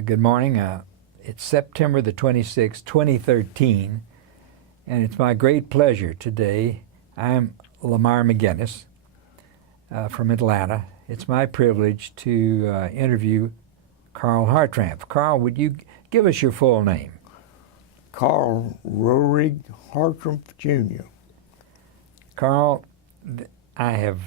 Good morning. It's September the 26th, 2013, and it's my great pleasure today. I'm Lamar McGinnis from Atlanta. It's my privilege to interview Carl Hartrampf. Carl, would you give us your full name? Carl Roerig Hartrampf, Jr. Carl, I have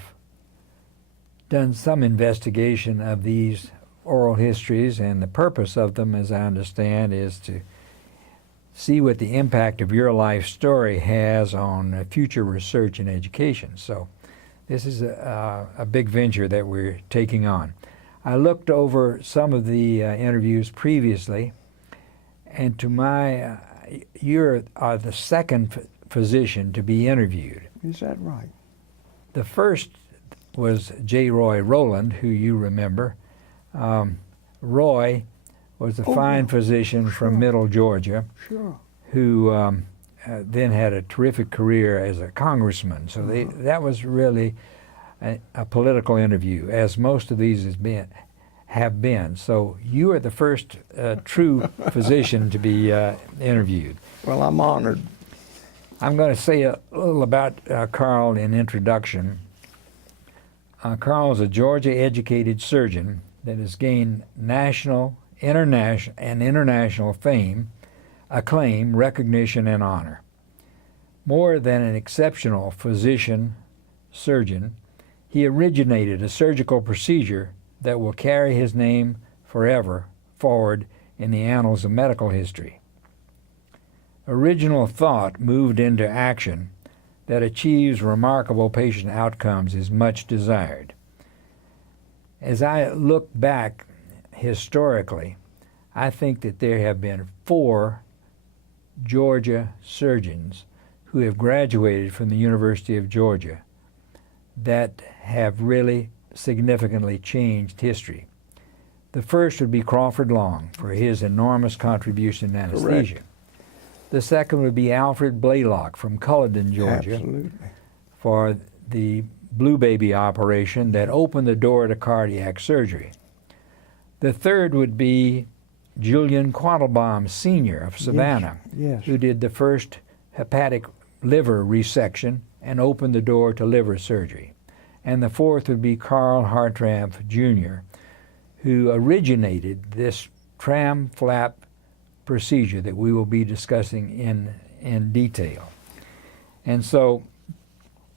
done some investigation of these oral histories, and the purpose of them, as I understand, is to see what the impact of your life story has on future research and education. So this is a big venture that we're taking on. I looked over some of the interviews previously, and to my, you are the second physician to be interviewed. Is that right? The first was J. Roy Rowland, who you remember. Roy was a fine physician from Middle Georgia, who then had a terrific career as a congressman. So that was really a political interview, as most of these have been. So you are the first true physician to be interviewed. Well, I'm honored. I'm going to say a little about Carl in introduction. Carl is a Georgia-educated surgeon that has gained national, international fame, acclaim, recognition, and honor. More than an exceptional physician-surgeon, he originated a surgical procedure that will carry his name forever forward in the annals of medical history. Original thought moved into action that achieves remarkable patient outcomes is much desired. As I look back historically, I think that there have been 4 Georgia surgeons who have graduated from the University of Georgia that have really significantly changed history. The first would be Crawford Long for his enormous contribution in anesthesia. Correct. The second would be Alfred Blaylock from Culloden, Georgia, Absolutely. for the Blue Baby operation that opened the door to cardiac surgery. The third would be Julian Quattlebaum Sr. of Savannah, Yes. who did the first hepatic liver resection and opened the door to liver surgery. And the fourth would be Carl Hartrampf, Jr., who originated this tram flap procedure that we will be discussing in detail. And so,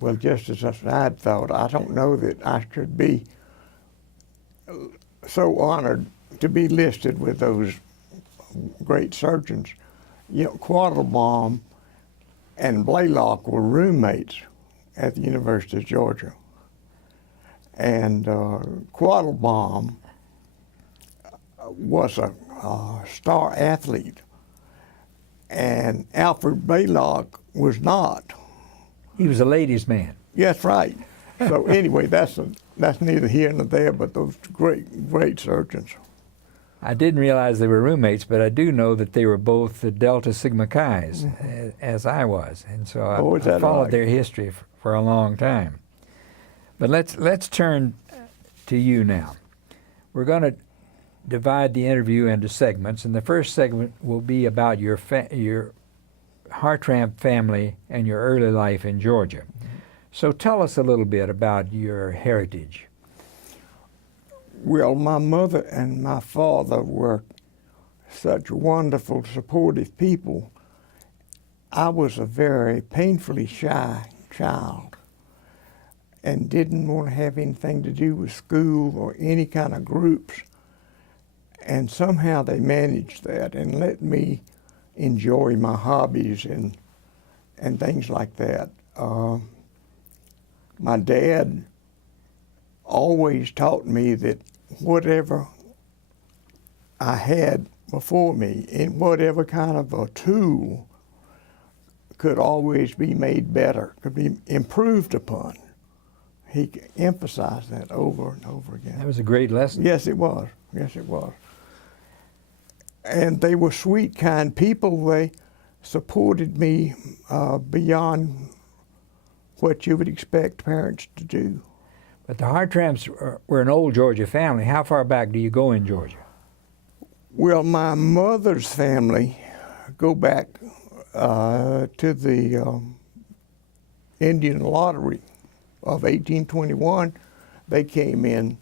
Well, just as a side thought, I don't know that I should be so honored to be listed with those great surgeons. You know, Quattlebaum and Blaylock were roommates at the University of Georgia. And Quattlebaum was a star athlete, and Alfred Blaylock was not. he was a ladies' man. Yes, right. So anyway, that's neither here nor there, but those great surgeons. I didn't realize they were roommates, but I do know that they were both the Delta Sigma Chi's, as I was, and so I followed their history for a long time. But let's turn to you now. We're going to divide the interview into segments, and the first segment will be about your Hartrampf family and your early life in Georgia. So tell us a little bit about your heritage. Well, my mother and my father were such wonderful, supportive people. I was a very painfully shy child and didn't want to have anything to do with school or any kind of groups. And somehow they managed that and let me enjoy my hobbies and things like that. My dad always taught me that whatever I had before me, in whatever kind of a tool, could always be made better, could be improved upon. He emphasized that over and over again. That was a great lesson. Yes, it was. Yes, it was. And they were sweet, kind people. They supported me beyond what you would expect parents to do. But the Hartrampfs were an old Georgia family. How far back do you go in Georgia? Well, my mother's family go back to the Indian lottery of 1821. They came in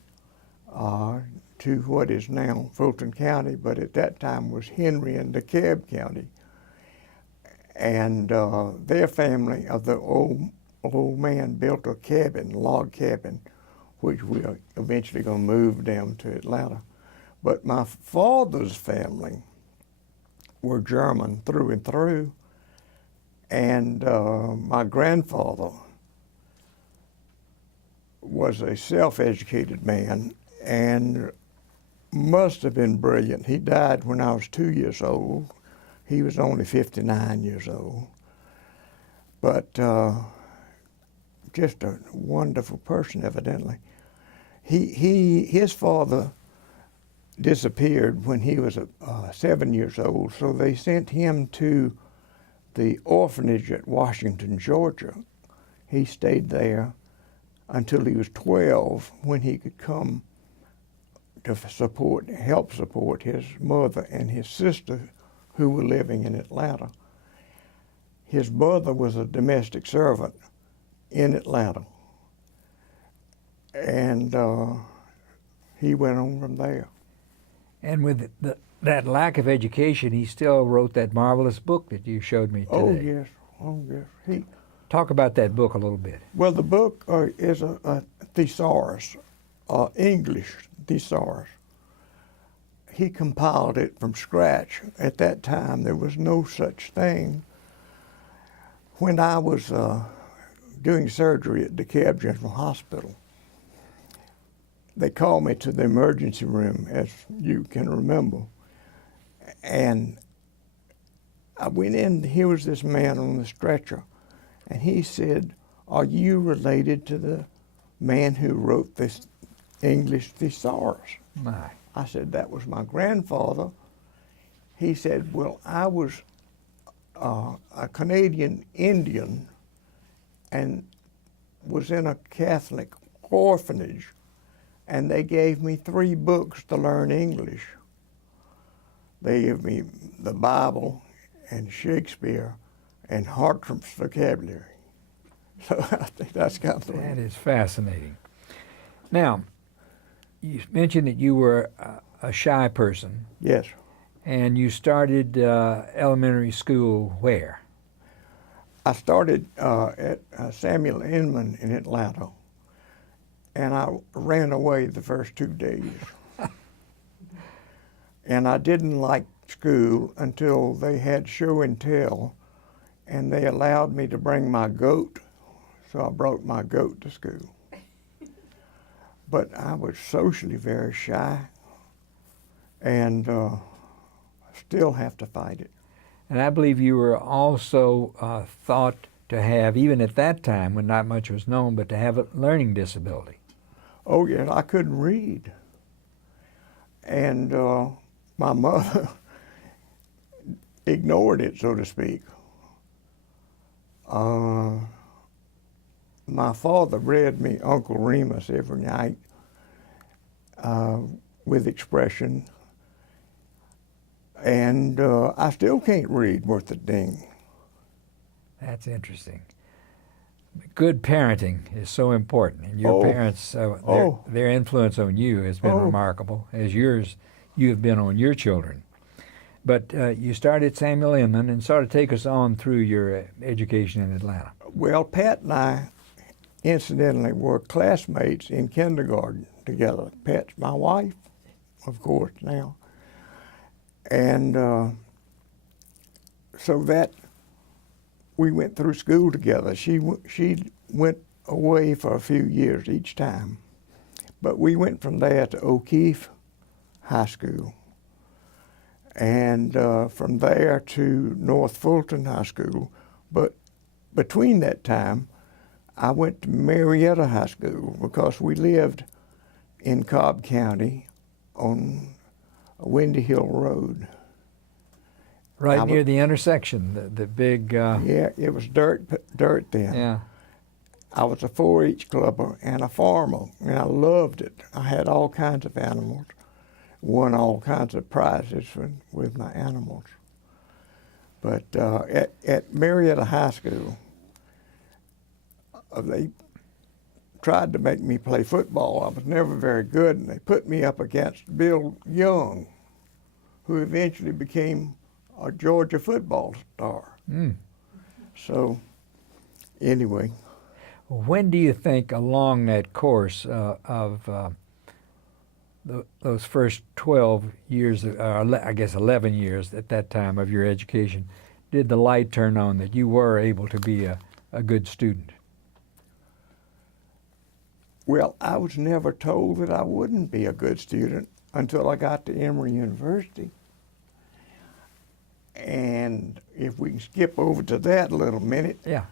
to what is now Fulton County, but at that time was Henry and DeKalb County. And their family of the old man built a cabin, log cabin, which we are eventually going to move down to Atlanta. But my father's family were German through and through, and my grandfather was a self-educated man and must have been brilliant. He died when I was 2 years old. He was only 59 years old. But just a wonderful person, evidently. His father disappeared when he was 7 years old, so they sent him to the orphanage at Washington, Georgia. He stayed there until he was 12, when he could come to help support his mother and his sister, who were living in Atlanta. His mother was a domestic servant in Atlanta, and he went on from there. And with that lack of education, he still wrote that marvelous book that you showed me today. Oh yes. Talk about that book a little bit. Well, the book is a thesaurus, English thesaurus. He compiled it from scratch. At that time, there was no such thing. When I was doing surgery at DeKalb General Hospital, they called me to the emergency room, as you can remember. And I went in, here was this man on the stretcher, and he said, "Are you related to the man who wrote this English thesaurus?" My. I said, "That was my grandfather." He said, "Well, I was a Canadian Indian and was in a Catholic orphanage, and they gave me 3 books to learn English. They gave me the Bible and Shakespeare and Hartrampf's vocabulary." So I think that's kind of That is fascinating. Now, you mentioned that you were a shy person. Yes. And you started elementary school where? I started at Samuel Inman in Atlanta, and I ran away the first 2 days. And I didn't like school until they had show and tell, and they allowed me to bring my goat, so I brought my goat to school. But I was socially very shy, and still have to fight it. And I believe you were also thought to have, even at that time when not much was known, but to have a learning disability. Oh yeah, I couldn't read. And my mother ignored it, so to speak. My father read me Uncle Remus every night with expression, and I still can't read worth a ding. That's interesting. Good parenting is so important, and your parents, their influence on you has been remarkable, as you have been on your children. But you started Samuel Inman, and sort of take us on through your education in Atlanta. Well, Pat and I, incidentally, were classmates in kindergarten together. Pat's my wife, of course, now. And so that we went through school together. She went away for a few years each time. But we went from there to O'Keefe High School, and from there to North Fulton High School. But between that time, I went to Marietta High School because we lived in Cobb County on Windy Hill Road. Right near the intersection, the big... Yeah, it was dirt then. Yeah. I was a 4-H clubber and a farmer, and I loved it. I had all kinds of animals. won all kinds of prizes with my animals. But at Marietta High School, they tried to make me play football. I was never very good, and they put me up against Bill Young, who eventually became a Georgia football star. So, anyway. When do you think along that course of those first 12 years, I guess 11 years at that time of your education, did the light turn on that you were able to be a good student? Well, I was never told that I wouldn't be a good student until I got to Emory University. And if we can skip over to that a little minute, Yeah.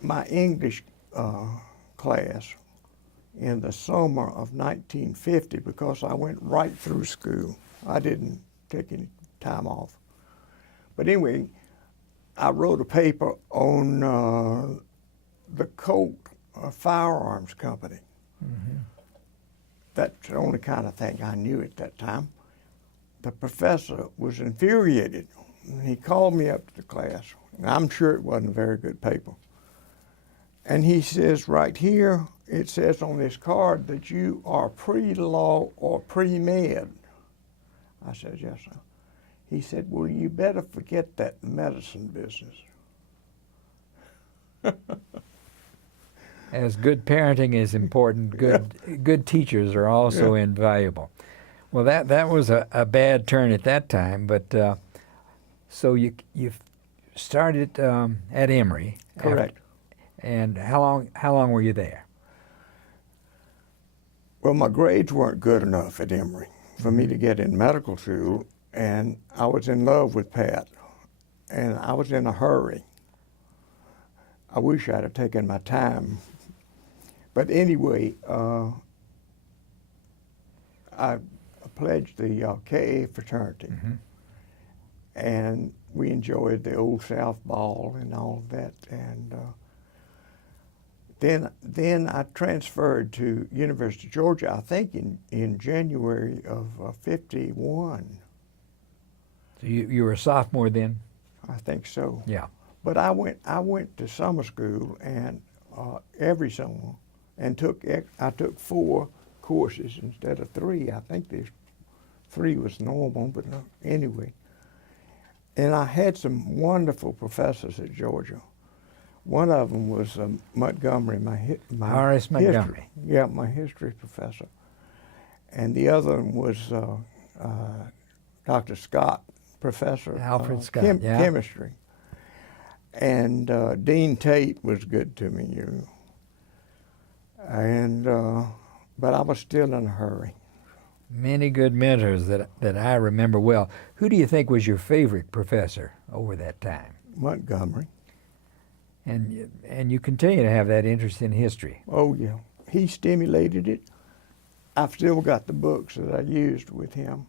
my English class in the summer of 1950, because I went right through school. I didn't take any time off. But anyway, I wrote a paper on the Colt Firearms Company. That's the only kind of thing I knew at that time. The professor was infuriated. He called me up to the class. I'm sure it wasn't a very good paper. And he says, right here, it says on this card that you are pre-law or pre-med. I said, yes, sir. He said, well, you better forget that medicine business. As good parenting is important, good teachers are also invaluable. Well, that was a bad turn at that time, but so you started at Emory. Correct. And how long were you there? Well, my grades weren't good enough at Emory for me to get in medical school, and I was in love with Pat, and I was in a hurry. I wish I'd have taken my time. But anyway, I pledged the KA fraternity, and we enjoyed the Old South Ball and all of that. And then I transferred to University of Georgia, I think in January of '51. So you were a sophomore then? I think so. Yeah. But I went to summer school and every summer, and I took 4 courses instead of 3. I think 3 was normal, but no, anyway. And I had some wonderful professors at Georgia. One of them was Montgomery, my Horace history, Montgomery. yeah, my history professor. And the other one was Dr. Scott, professor Alfred Scott, chemistry. And Dean Tate was good to me, and but I was still in a hurry. Many good mentors that I remember well. Who do you think was your favorite professor over that time? Montgomery. And you continue to have that interest in history. Oh yeah, he stimulated it. I've still got the books that I used with him,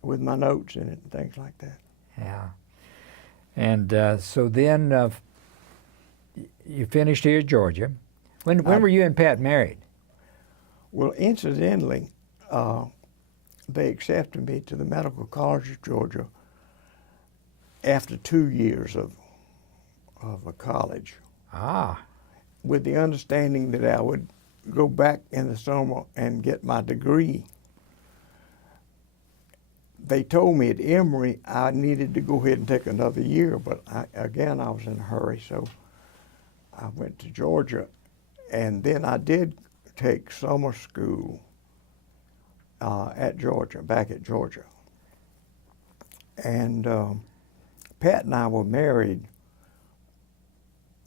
with my notes in it and things like that. Yeah. And so then you finished here at Georgia. When were you and Pat married? Well, incidentally, they accepted me to the Medical College of Georgia after 2 years of a college. Ah. With the understanding that I would go back in the summer and get my degree. They told me at Emory I needed to go ahead and take another year, but I was in a hurry, so I went to Georgia, and then I did take summer school at Georgia, back at Georgia. And Pat and I were married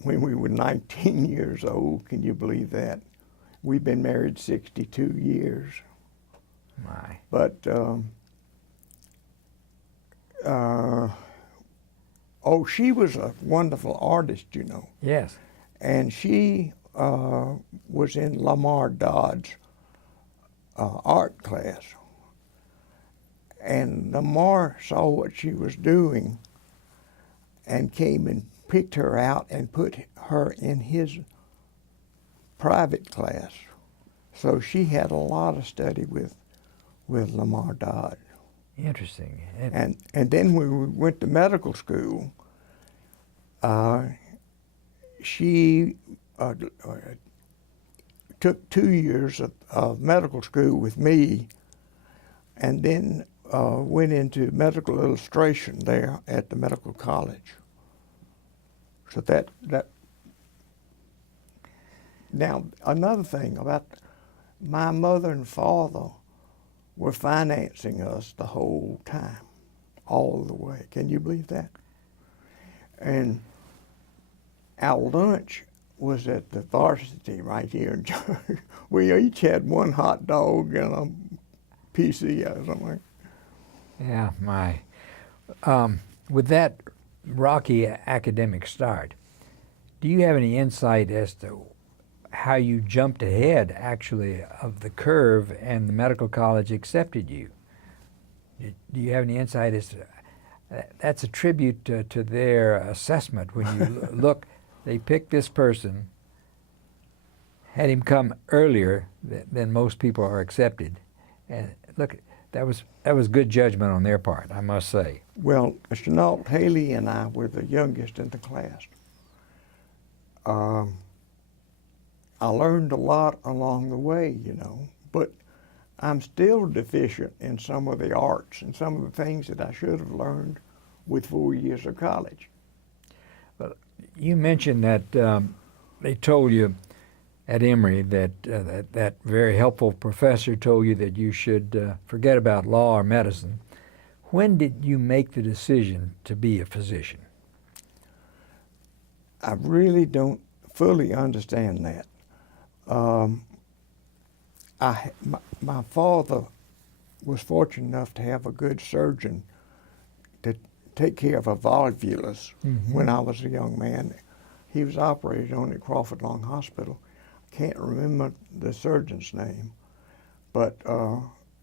when we were 19 years old. Can you believe that? We've been married 62 years. My. But she was a wonderful artist, you know. Yes. And she was in Lamar Dodd's art class. And Lamar saw what she was doing and came and picked her out and put her in his private class. So she had a lot of study with with Lamar Dodd. Interesting. And then when we went to medical school, she took 2 years of medical school with me, and then went into medical illustration there at the medical college. So that now another thing about my mother and father were financing us the whole time, all the way. Can you believe that? And our lunch was at the varsity right here in church. We each had one hot dog and a PC or something. Yeah, my. With that rocky academic start, do you have any insight as to how you jumped ahead, actually, of the curve and the medical college accepted you? Do you have any insight as to that's a tribute to their assessment when you look, they picked this person, had him come earlier than most people are accepted, and look, that was good judgment on their part, I must say. Well, Chenault Haley and I were the youngest in the class. I learned a lot along the way, you know, but I'm still deficient in some of the arts and some of the things that I should have learned with 4 years of college. But you mentioned that they told you at Emory that that very helpful professor told you that you should forget about law or medicine. When did you make the decision to be a physician? I really don't fully understand that. My father was fortunate enough to have a good surgeon to take care of a volvulus when I was a young man. He was operated on at Crawford Long Hospital. I can't remember the surgeon's name, but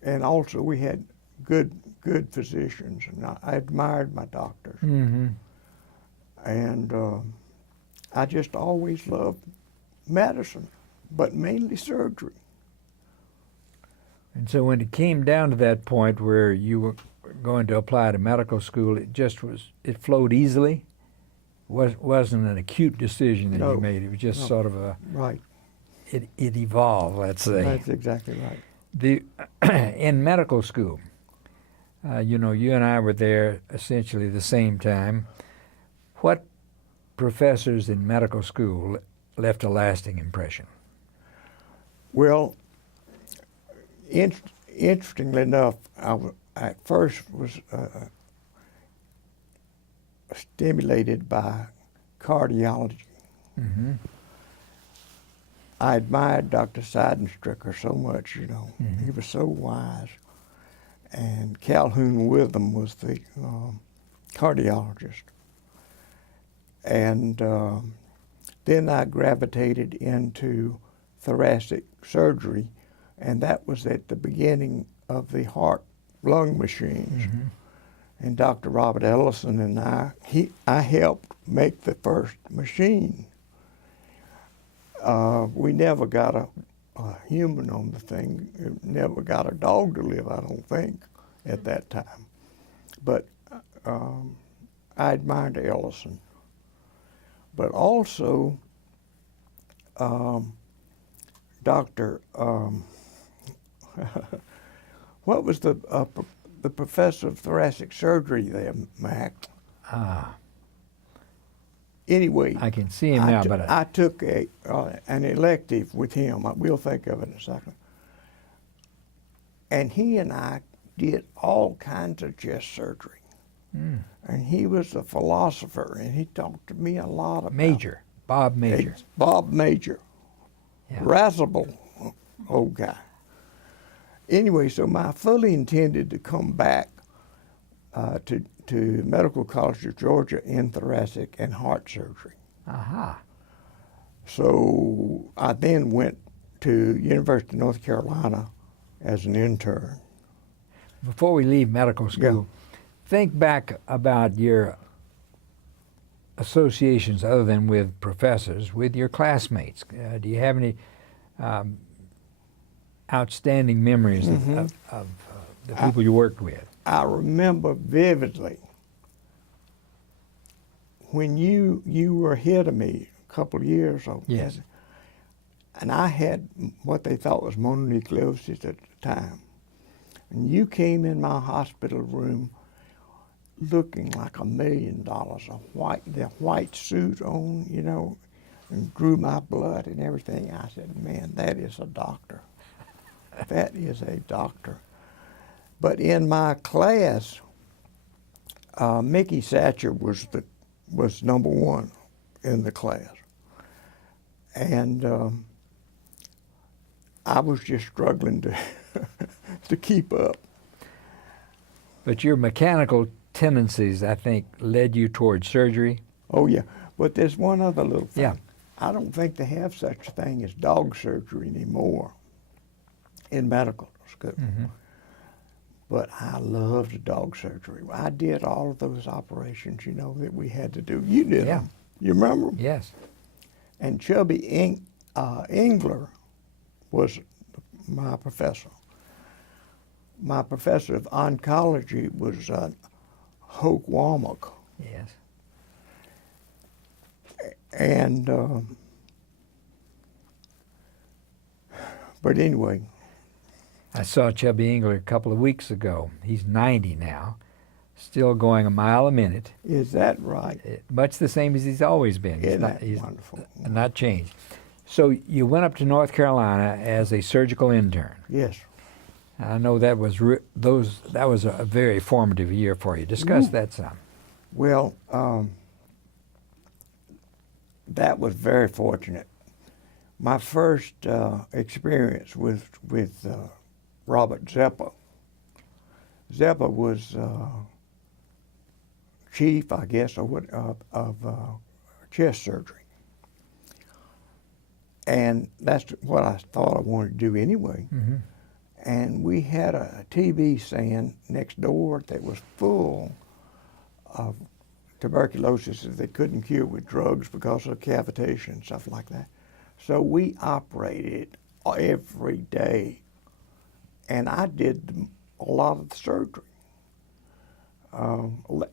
and also we had good physicians, and I admired my doctors. And I just always loved medicine, but mainly surgery. And so when it came down to that point where you were going to apply to medical school, it flowed easily? Wasn't an acute decision that you made. It was just sort of a... Right. It evolved, let's say. That's exactly right. In medical school, you know, you and I were there essentially the same time. What professors in medical school left a lasting impression? Well, interestingly enough, I at first was stimulated by cardiology. I admired Dr. Seidenstricker so much, you know. He was so wise. And Calhoun Witham was the cardiologist. And then I gravitated into thoracic surgery, and that was at the beginning of the heart-lung machines. And Dr. Robert Ellison and I helped make the first machine. We never got a human on the thing. It never got a dog to live, I don't think, at that time. But I admired Ellison. But also, Dr. What was the professor of thoracic surgery there, Mac? Anyway, I can see him now, but I took an elective with him. We'll think of it in a second. And he and I did all kinds of chest surgery. And he was a philosopher, and he talked to me a lot about Bob Major. Bob Major. Yeah. Rasible old guy. Anyway, so I fully intended to come back to Medical College of Georgia in thoracic and heart surgery. So I then went to University of North Carolina as an intern. Before we leave medical school, think back about your associations other than with professors, with your classmates. Do you have any outstanding memories of the people you worked with. I remember vividly when you were ahead of me a couple of years old. Yes. And I had what they thought was mononucleosis at the time. And you came in my hospital room looking like $1 million, the white suit on, you know, and drew my blood and everything. I said, man, that is a doctor. That is a doctor. But in my class, Mickey Satcher was number one in the class. And I was just struggling to to keep up. But your mechanical tendencies, I think, led you toward surgery. Oh yeah, but there's one other little thing. Yeah. I don't think they have such a thing as dog surgery anymore in medical school. Mm-hmm. But I loved dog surgery. I did all of those operations, you know, that we had to do. You did them. You remember them? Yes. And Chubby Engler was my professor. My professor of oncology was Hoke Womack. Yes. And, but anyway. I saw Chubby Engler a couple of weeks ago. He's 90 now, still going a mile a minute. Is that right? Much the same as he's always been. Isn't that wonderful? Not changed. So you went up to North Carolina as a surgical intern. Yes. I know that was that was a very formative year for you. Discuss that some. Well, that was very fortunate. My first experience with Robert Zeppa. Zeppa was chief, I guess, of chest surgery. And that's what I thought I wanted to do anyway. Mm-hmm. And we had a TB stand next door that was full of tuberculosis that they couldn't cure with drugs because of cavitation and stuff like that. So we operated every day. And I did a lot of the surgery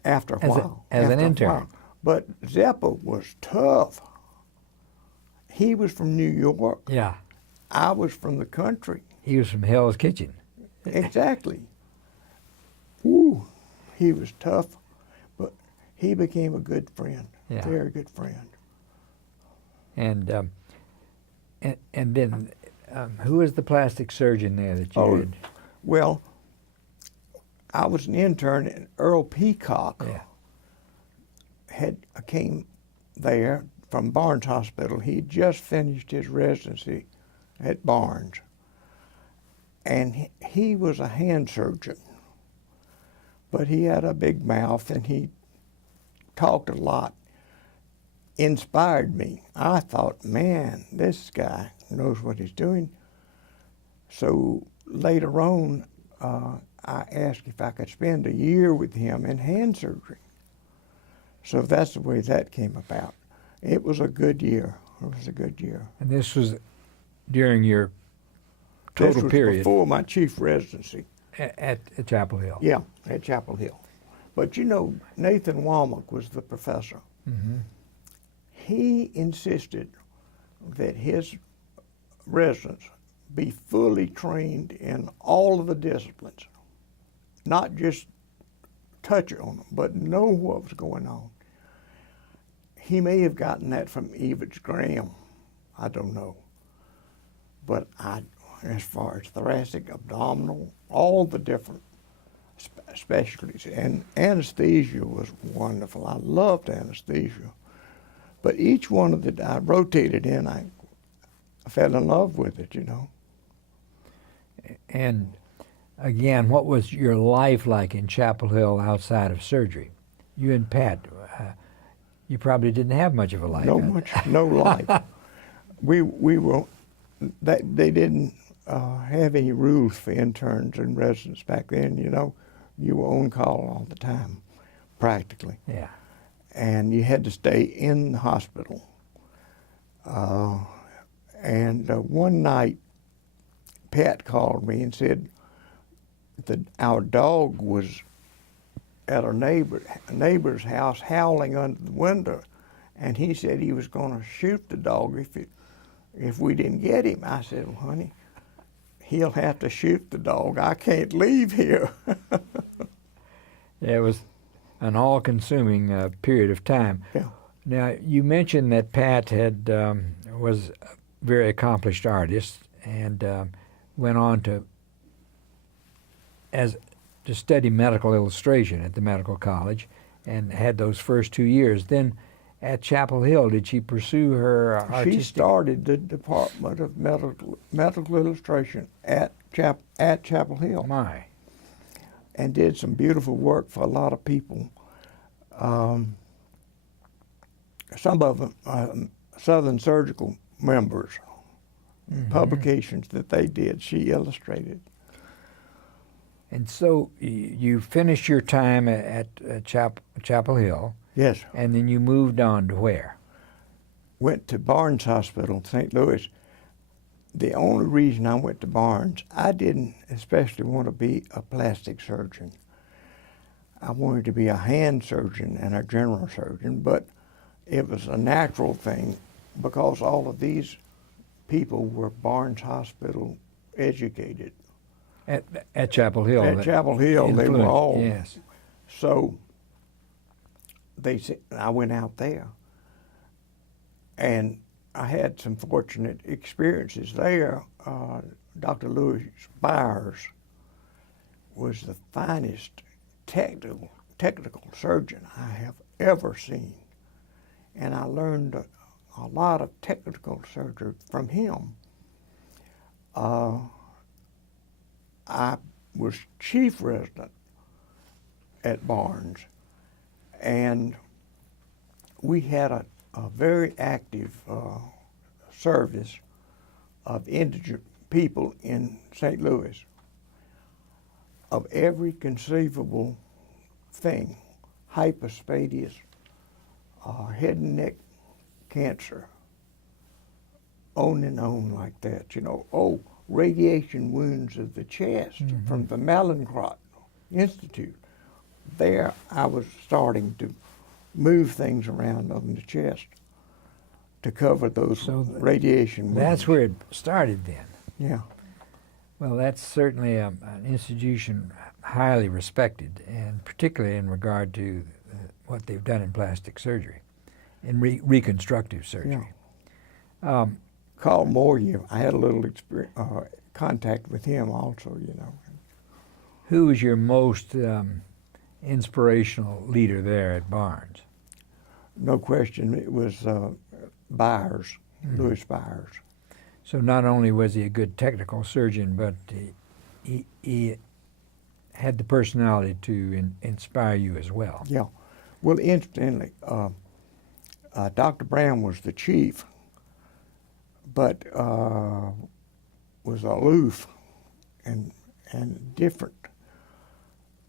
after a while. As an intern. But Zeppa was tough. He was from New York. Yeah. I was from the country. He was from Hell's Kitchen. Exactly. Woo, he was tough, but he became a good friend. Yeah. Very good friend. And then, who was the plastic surgeon there that you had? Well, I was an intern, and Earl Peacock came there from Barnes Hospital. He'd just finished his residency at Barnes. And he was a hand surgeon, but he had a big mouth and he talked a lot. Inspired me. I thought, man, this guy knows what he's doing. So later on, I asked if I could spend a year with him in hand surgery. So that's the way that came about. It was a good year. It was a good year. And this was during your total this was period before my chief residency. at Chapel Hill. Yeah, at Chapel Hill. But you know, Nathan Womack was the professor. Mm-hmm. He insisted that his residents be fully trained in all of the disciplines, not just touch on them, but know what was going on. He may have gotten that from Evans Graham, I don't know. But as far as thoracic, abdominal, all the different specialties, and anesthesia was wonderful. I loved anesthesia. But each one that I rotated in, I fell in love with it, you know. And again, what was your life like in Chapel Hill outside of surgery? You and Pat, you probably didn't have much of a life. No life. We were, they didn't have any rules for interns and residents back then, you know. You were on call all the time, practically. Yeah. And you had to stay in the hospital. And one night, Pat called me and said, our dog was at a neighbor's house howling under the window, and he said he was going to shoot the dog if we didn't get him. I said, well, honey, he'll have to shoot the dog. I can't leave here. Yeah, it was an all-consuming period of time. Yeah. Now, you mentioned that Pat was a very accomplished artist and went on to study medical illustration at the medical college and had those first 2 years. Then at Chapel Hill, did she pursue her artistic? She started the Department of Medical Illustration at Chapel Hill. My. And did some beautiful work for a lot of people. Some of them, Southern Surgical members, publications that they did, she illustrated. And so you finished your time at Chapel Hill. Yes. And then you moved on to where? Went to Barnes Hospital, St. Louis. The only reason I went to Barnes, I didn't especially want to be a plastic surgeon. I wanted to be a hand surgeon and a general surgeon, but it was a natural thing because all of these people were Barnes Hospital educated. At Chapel Hill. At Chapel Hill, they were all. Yes. So they said, I went out there, and I had some fortunate experiences there. Dr. Louis Byers was the finest technical surgeon I have ever seen, and I learned a lot of technical surgery from him. I was chief resident at Barnes, and we had a very active service of indigent people in St. Louis of every conceivable thing, hypospadias, head and neck cancer, on and on like that, you know. Oh, radiation wounds of the chest from the Mallinckrodt Institute. There I was starting to move things around on the chest to cover those radiation wounds. That's where it started then. Yeah. Well, that's certainly an institution highly respected, and particularly in regard to what they've done in plastic surgery, in reconstructive surgery. Yeah. Carl Moore, I had a little contact with him also, you know. Who was your most inspirational leader there at Barnes? No question, it was Byers, Louis Byers. So not only was he a good technical surgeon, but he had the personality to inspire you as well. Yeah. Well, incidentally, Dr. Brown was the chief, but was aloof and different.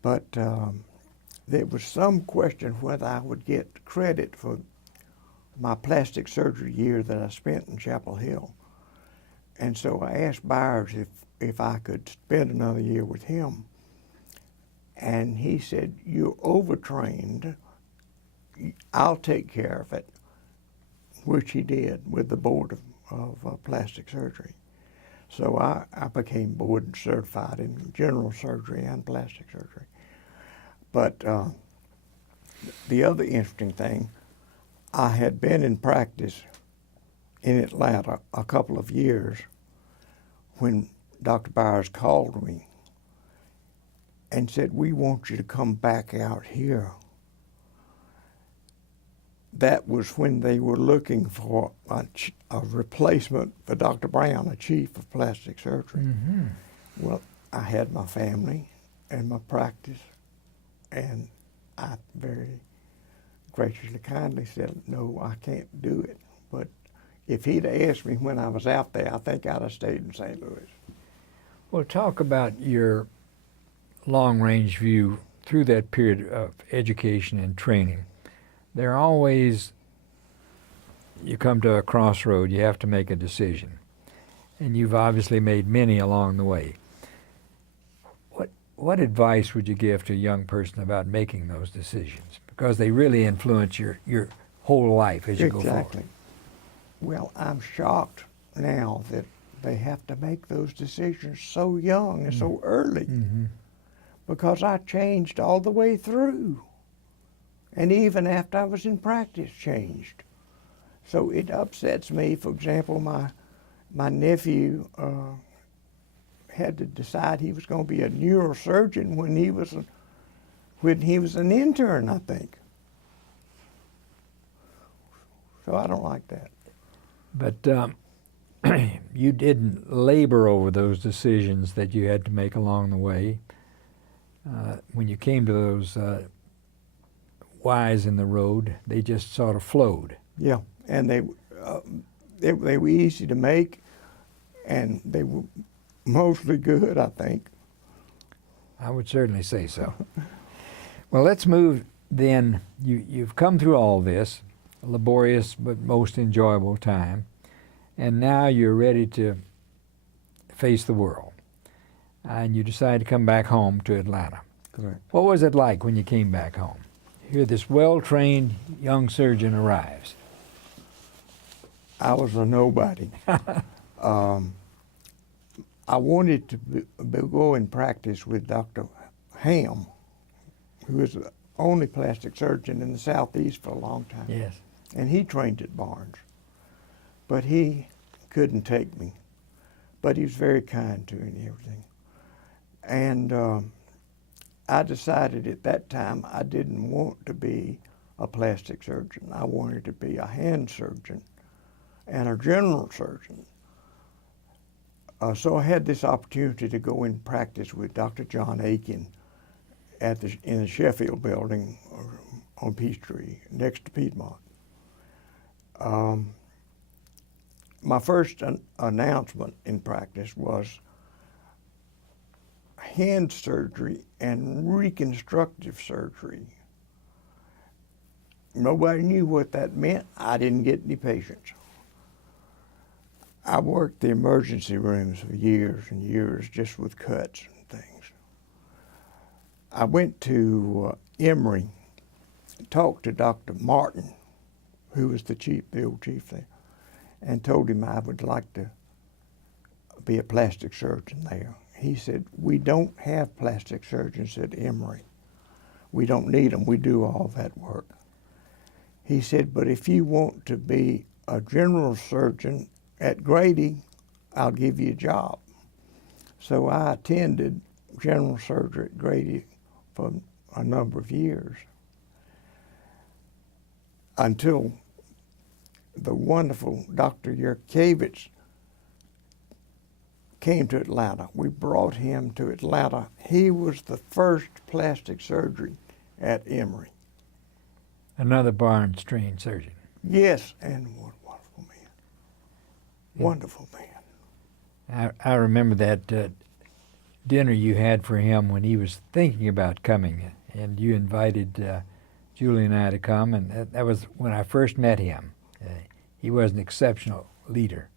But there was some question whether I would get credit for my plastic surgery year that I spent in Chapel Hill. And so I asked Byers if I could spend another year with him. And he said, "You're overtrained. I'll take care of it," which he did with the Board of Plastic Surgery. So I became board certified in general surgery and plastic surgery. But the other interesting thing, I had been in practice in Atlanta a couple of years when Dr. Byers called me and said, "We want you to come back out here." That was when they were looking for a replacement for Dr. Brown, a chief of plastic surgery. Mm-hmm. Well, I had my family and my practice, and I very graciously, kindly said, "No, I can't do it." But if he'd asked me when I was out there, I think I'd have stayed in St. Louis. Well, talk about your long-range view through that period of education and training. There are always, you come to a crossroad, you have to make a decision. And you've obviously made many along the way. what advice would you give to a young person about making those decisions? Because they really influence your whole life as you go forward. Exactly. Well, I'm shocked now that they have to make those decisions so young and so early, because I changed all the way through. And even after I was in practice, changed. So it upsets me. For example, my nephew had to decide he was going to be a neurosurgeon when he was an intern, I think. So I don't like that. But you didn't labor over those decisions that you had to make along the way. When you came to those Y's in the road, they just sort of flowed. Yeah, and they were easy to make, and they were mostly good, I think. I would certainly say so. Well, let's move then. You've come through all this, a laborious but most enjoyable time, and now you're ready to face the world. And you decide to come back home to Atlanta. Correct. What was it like when you came back home? Here this well-trained young surgeon arrives. I was a nobody. I wanted to go and practice with Dr. Ham, who was the only plastic surgeon in the Southeast for a long time. Yes. And he trained at Barnes. But he couldn't take me. But he was very kind to me and everything. And I decided at that time I didn't want to be a plastic surgeon. I wanted to be a hand surgeon and a general surgeon. So I had this opportunity to go and practice with Dr. John Aiken in the Sheffield building on Peachtree, next to Piedmont. My first announcement in practice was hand surgery and reconstructive surgery. Nobody knew what that meant. I didn't get any patients. I worked the emergency rooms for years and years just with cuts and things. I went to Emory, talked to Dr. Martin, who was the old chief there, and told him I would like to be a plastic surgeon there. He said, "We don't have plastic surgeons at Emory. We don't need them. We do all that work." He said, "But if you want to be a general surgeon at Grady, I'll give you a job." So I attended general surgery at Grady for a number of years until the wonderful Dr. Yerkevich came to Atlanta. We brought him to Atlanta. He was the first plastic surgery at Emory. Another Barnes-trained surgeon. Yes, and what a wonderful man. Yeah. Wonderful man. I remember that dinner you had for him when he was thinking about coming, and you invited Julie and I to come, and that was when I first met him. He was an exceptional leader.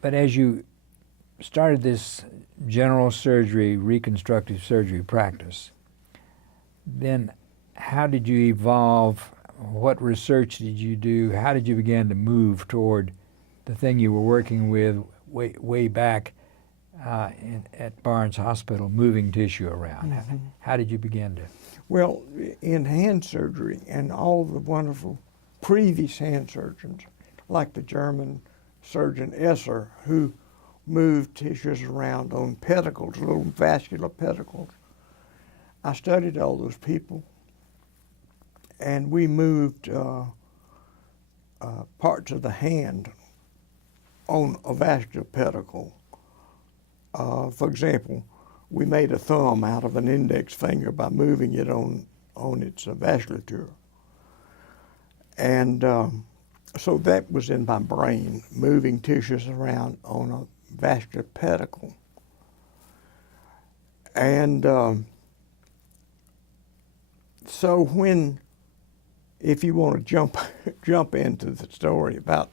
But as you started this general surgery, reconstructive surgery practice, then how did you evolve? What research did you do? How did you begin to move toward the thing you were working with way back at Barnes Hospital, moving tissue around? Mm-hmm. How did you begin to? Well, in hand surgery and all the wonderful previous hand surgeons, like the German surgeon Esser, who moved tissues around on pedicles, little vascular pedicles. I studied all those people, and we moved parts of the hand on a vascular pedicle. For example, we made a thumb out of an index finger by moving it on its vasculature. And so that was in my brain, moving tissues around on a vascular pedicle. And so if you want to jump into the story about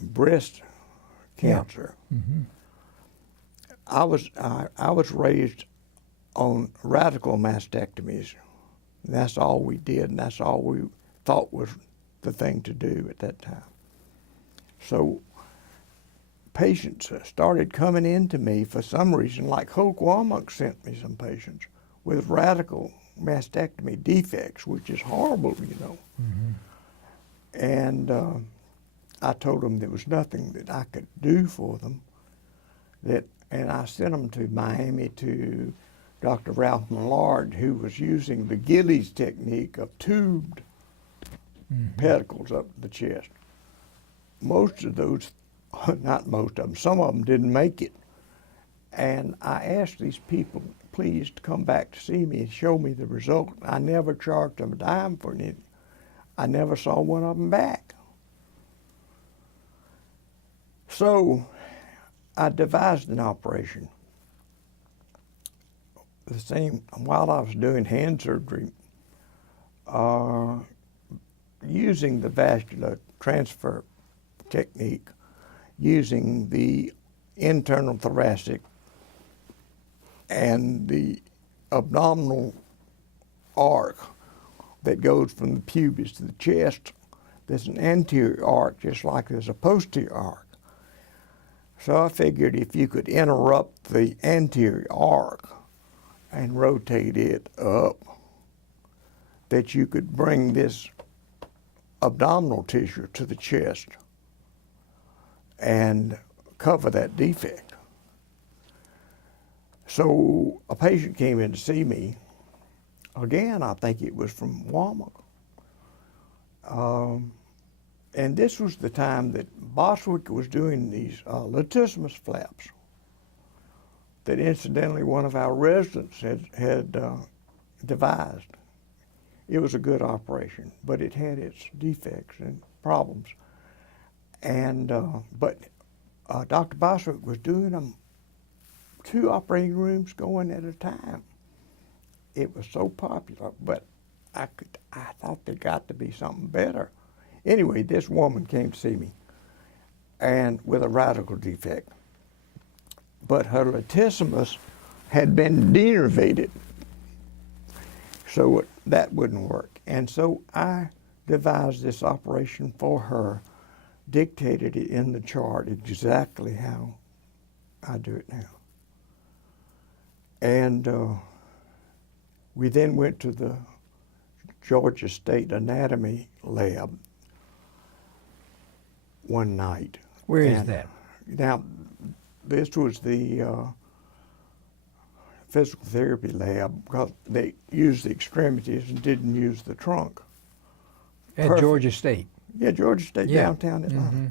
breast cancer, Mm-hmm. I was raised on radical mastectomies. That's all we did, and that's all we thought was the thing to do at that time. So patients started coming in to me for some reason, like Hulk Womack sent me some patients with radical mastectomy defects, which is horrible, you know. Mm-hmm. And I told them there was nothing that I could do for them. And I sent them to Miami to Dr. Ralph Millard, who was using the McGinnis technique of tubed pedicles up the chest. Most of those, not most of them, some of them didn't make it. And I asked these people, please, to come back to see me and show me the result. I never charged them a dime for it. I never saw one of them back. So I devised an operation. The same, while I was doing hand surgery, using the vascular transfer technique, using the internal thoracic and the abdominal arc that goes from the pubis to the chest. There's an anterior arc just like there's a posterior arc. So I figured if you could interrupt the anterior arc and rotate it up, that you could bring this abdominal tissue to the chest and cover that defect. So a patient came in to see me. Again, I think it was from Womack. And this was the time that Boswick was doing these latissimus flaps that incidentally one of our residents had devised. It was a good operation, but it had its defects and problems. And but Dr. Boswick was doing them 2 operating rooms going at a time. It was so popular, but I thought there got to be something better. Anyway, this woman came to see me, and with a radical defect. But her latissimus had been denervated, so that wouldn't work. And so I devised this operation for her, dictated it in the chart exactly how I do it now. And we then went to the Georgia State Anatomy Lab one night. Where is that? Now, this was the physical therapy lab because they used the extremities and didn't use the trunk. At Perfect. Georgia State. Yeah, Georgia State, Yeah. downtown Atlanta. Mm-hmm.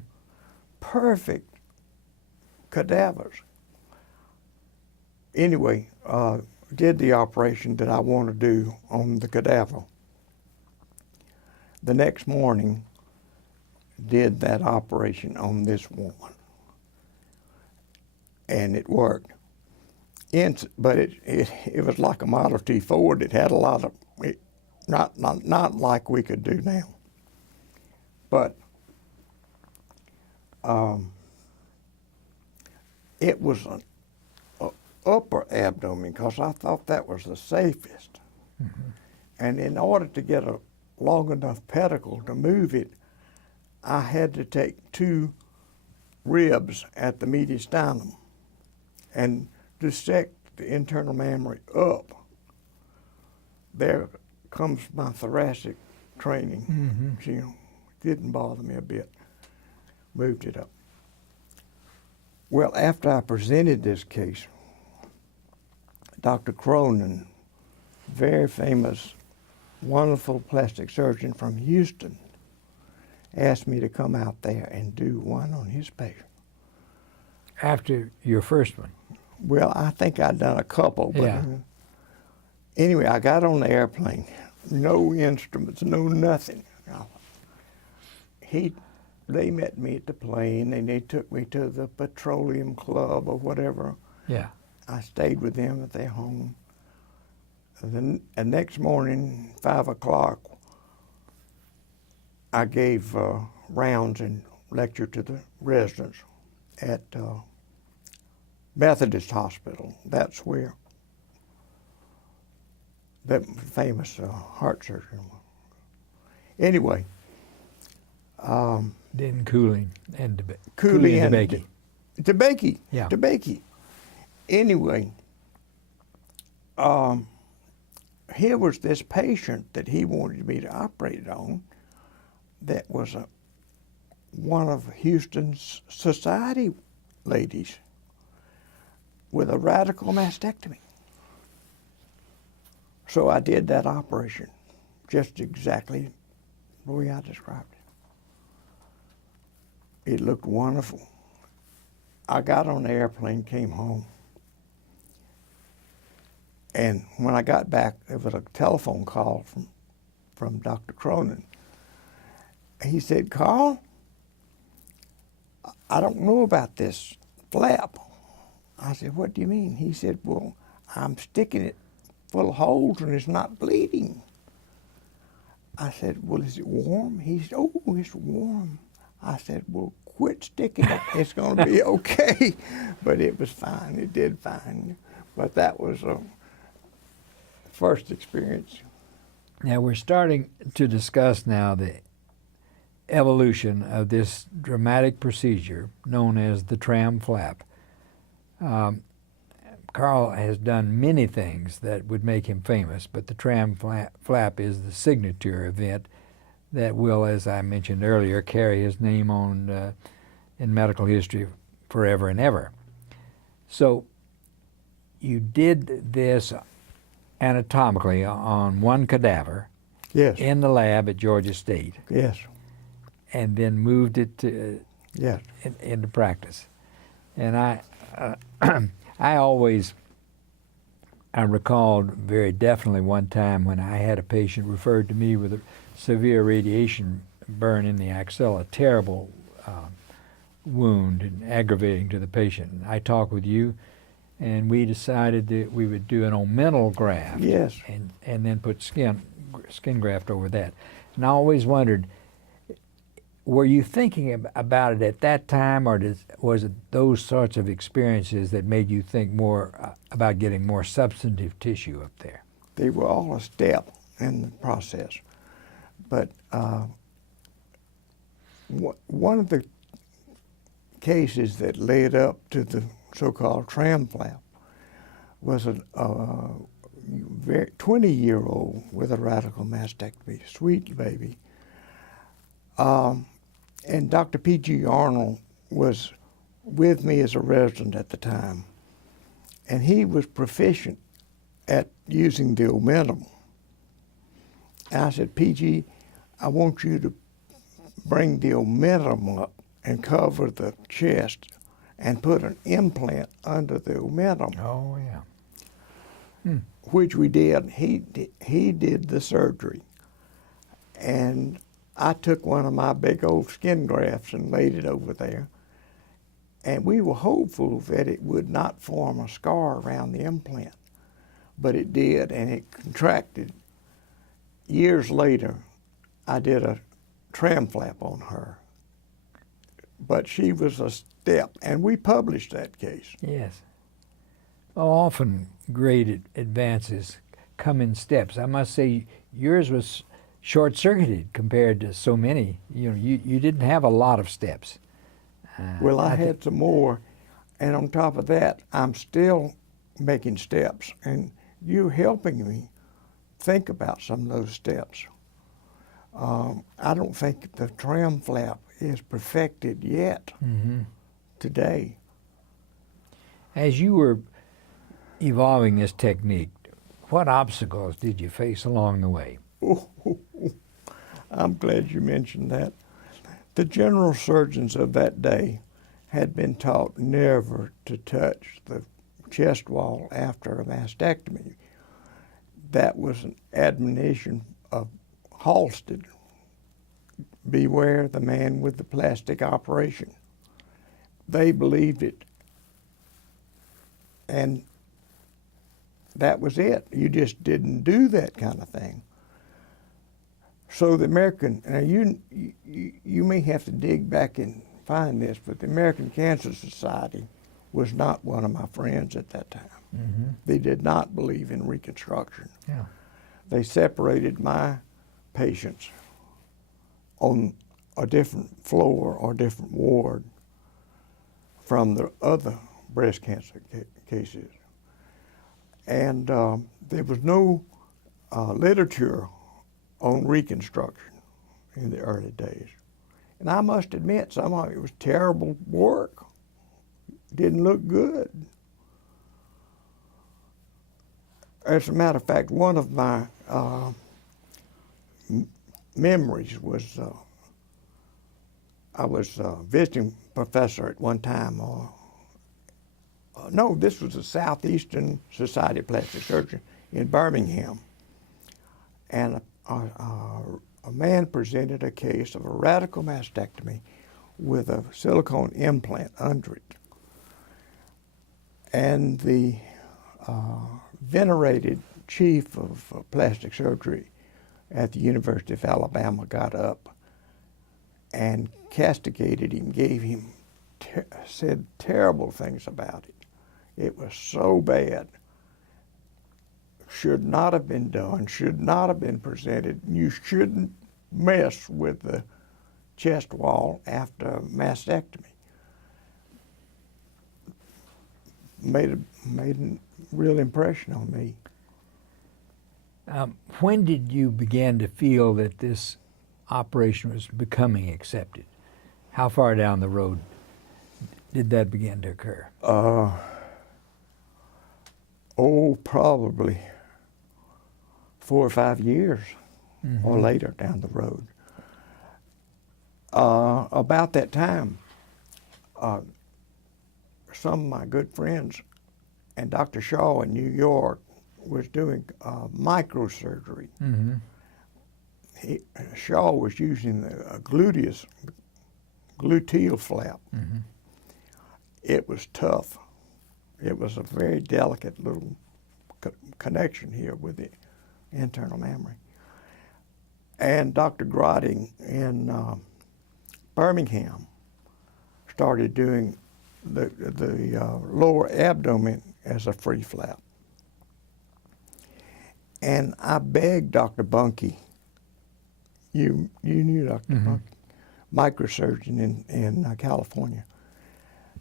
Perfect cadavers. Anyway, did the operation that I want to do on the cadaver. The next morning, did that operation on this woman, and it worked. But it was like a Model T Ford. It had a lot of, not like we could do now. But it was an upper abdomen because I thought that was the safest. Mm-hmm. And in order to get a long enough pedicle to move it, I had to take 2 ribs at the mediastinum and dissect the internal mammary up. There comes my thoracic training. Mm-hmm. You know, didn't bother me a bit. Moved it up. Well, after I presented this case, Dr. Cronin, very famous, wonderful plastic surgeon from Houston, asked me to come out there and do one on his patient. After your first one? Well, I think I'd done a couple, but Yeah. Anyway, I got on the airplane, no instruments, no nothing. They met me at the plane and they took me to the Petroleum Club or whatever. Yeah. I stayed with them at their home. The next morning, 5 o'clock, I gave rounds and lectured to the residents at Methodist Hospital. That's where that famous heart surgery was. Anyway. Then Cooley and Cooley and DeBakey. DeBakey. Yeah. DeBakey. Anyway, here was this patient that he wanted me to operate on that was one of Houston's society ladies with a radical mastectomy. So I did that operation just exactly the way I described it. It looked wonderful. I got on the airplane, came home, and when I got back, there was a telephone call from Dr. Cronin. He said, "Carl, I don't know about this flap." I said, "What do you mean?" He said, "Well, I'm sticking it full of holes and it's not bleeding." I said, "Well, is it warm?" He said, "Oh, it's warm." I said, "Well, quit sticking it. It's going to be okay." But it was fine. It did fine. But that was a first experience. Now we're starting to discuss now the evolution of this dramatic procedure known as the tram flap. Carl has done many things that would make him famous, but the tram flap is the signature event that will, as I mentioned earlier, carry his name on in medical history forever and ever. So you did this anatomically on one cadaver Yes. in the lab at Georgia State, Yes. and then moved it to, Yes. into practice. And I recalled very definitely one time when I had a patient referred to me with a severe radiation burn in the axilla, terrible wound and aggravating to the patient. And I talked with you, and we decided that we would do an omental graft. Yes. And then put skin graft over that. And I always wondered, were you thinking about it at that time, or was it those sorts of experiences that made you think more about getting more substantive tissue up there? They were all a step in the process. But one of the cases that led up to the so-called tram flap was a 20-year-old with a radical mastectomy, sweet baby. And Dr. P.G. Arnold was with me as a resident at the time, and he was proficient at using the omentum. And I said, "P.G., I want you to bring the omentum up and cover the chest and put an implant under the omentum." Oh, yeah. Which we did. He did the surgery. And I took one of my big old skin grafts and laid it over there. And we were hopeful that it would not form a scar around the implant. But it did, and it contracted. Years later, I did a tram flap on her. But she was a step, and we published that case. Yes. Well, often great advances come in steps. I must say yours was short-circuited compared to so many. You didn't have a lot of steps. Well, I had some more, and on top of that, I'm still making steps, and you're helping me think about some of those steps. I don't think the tram flap is perfected yet today. As you were evolving this technique, what obstacles did you face along the way? I'm glad you mentioned that. The general surgeons of that day had been taught never to touch the chest wall after a mastectomy. That was an admonition of Halsted. Beware the man with the plastic operation. They believed it. And that was it. You just didn't do that kind of thing. So the American, now you may have to dig back and find this, but the American Cancer Society was not one of my friends at that time. Mm-hmm. They did not believe in Reconstruction. Yeah. They separated my patients on a different floor or different ward from the other breast cancer cases. And there was no literature on Reconstruction in the early days. And I must admit, some of it was terrible work. Didn't look good. As a matter of fact, one of my memories was I was a visiting professor at one time. No, this was the Southeastern Society of Plastic Surgery in Birmingham. And a man presented a case of a radical mastectomy with a silicone implant under it. And the venerated chief of plastic surgery at the University of Alabama got up and castigated him, gave him, said terrible things about it. It was so bad. Should not have been done, should not have been presented. You shouldn't mess with the chest wall after a mastectomy. Made a real impression on me. When did you begin to feel that this operation was becoming accepted? How far down the road did that begin to occur? Probably 4 or 5 years or later down the road. About that time, some of my good friends and Dr. Shaw in New York was doing microsurgery. Mm-hmm. Shaw was using a gluteal flap. Mm-hmm. It was tough. It was a very delicate little connection here with the internal mammary. And Dr. Grotting in Birmingham started doing the lower abdomen as a free flap. And I begged Dr. Bunky, you knew Dr. Bunky, microsurgeon in California,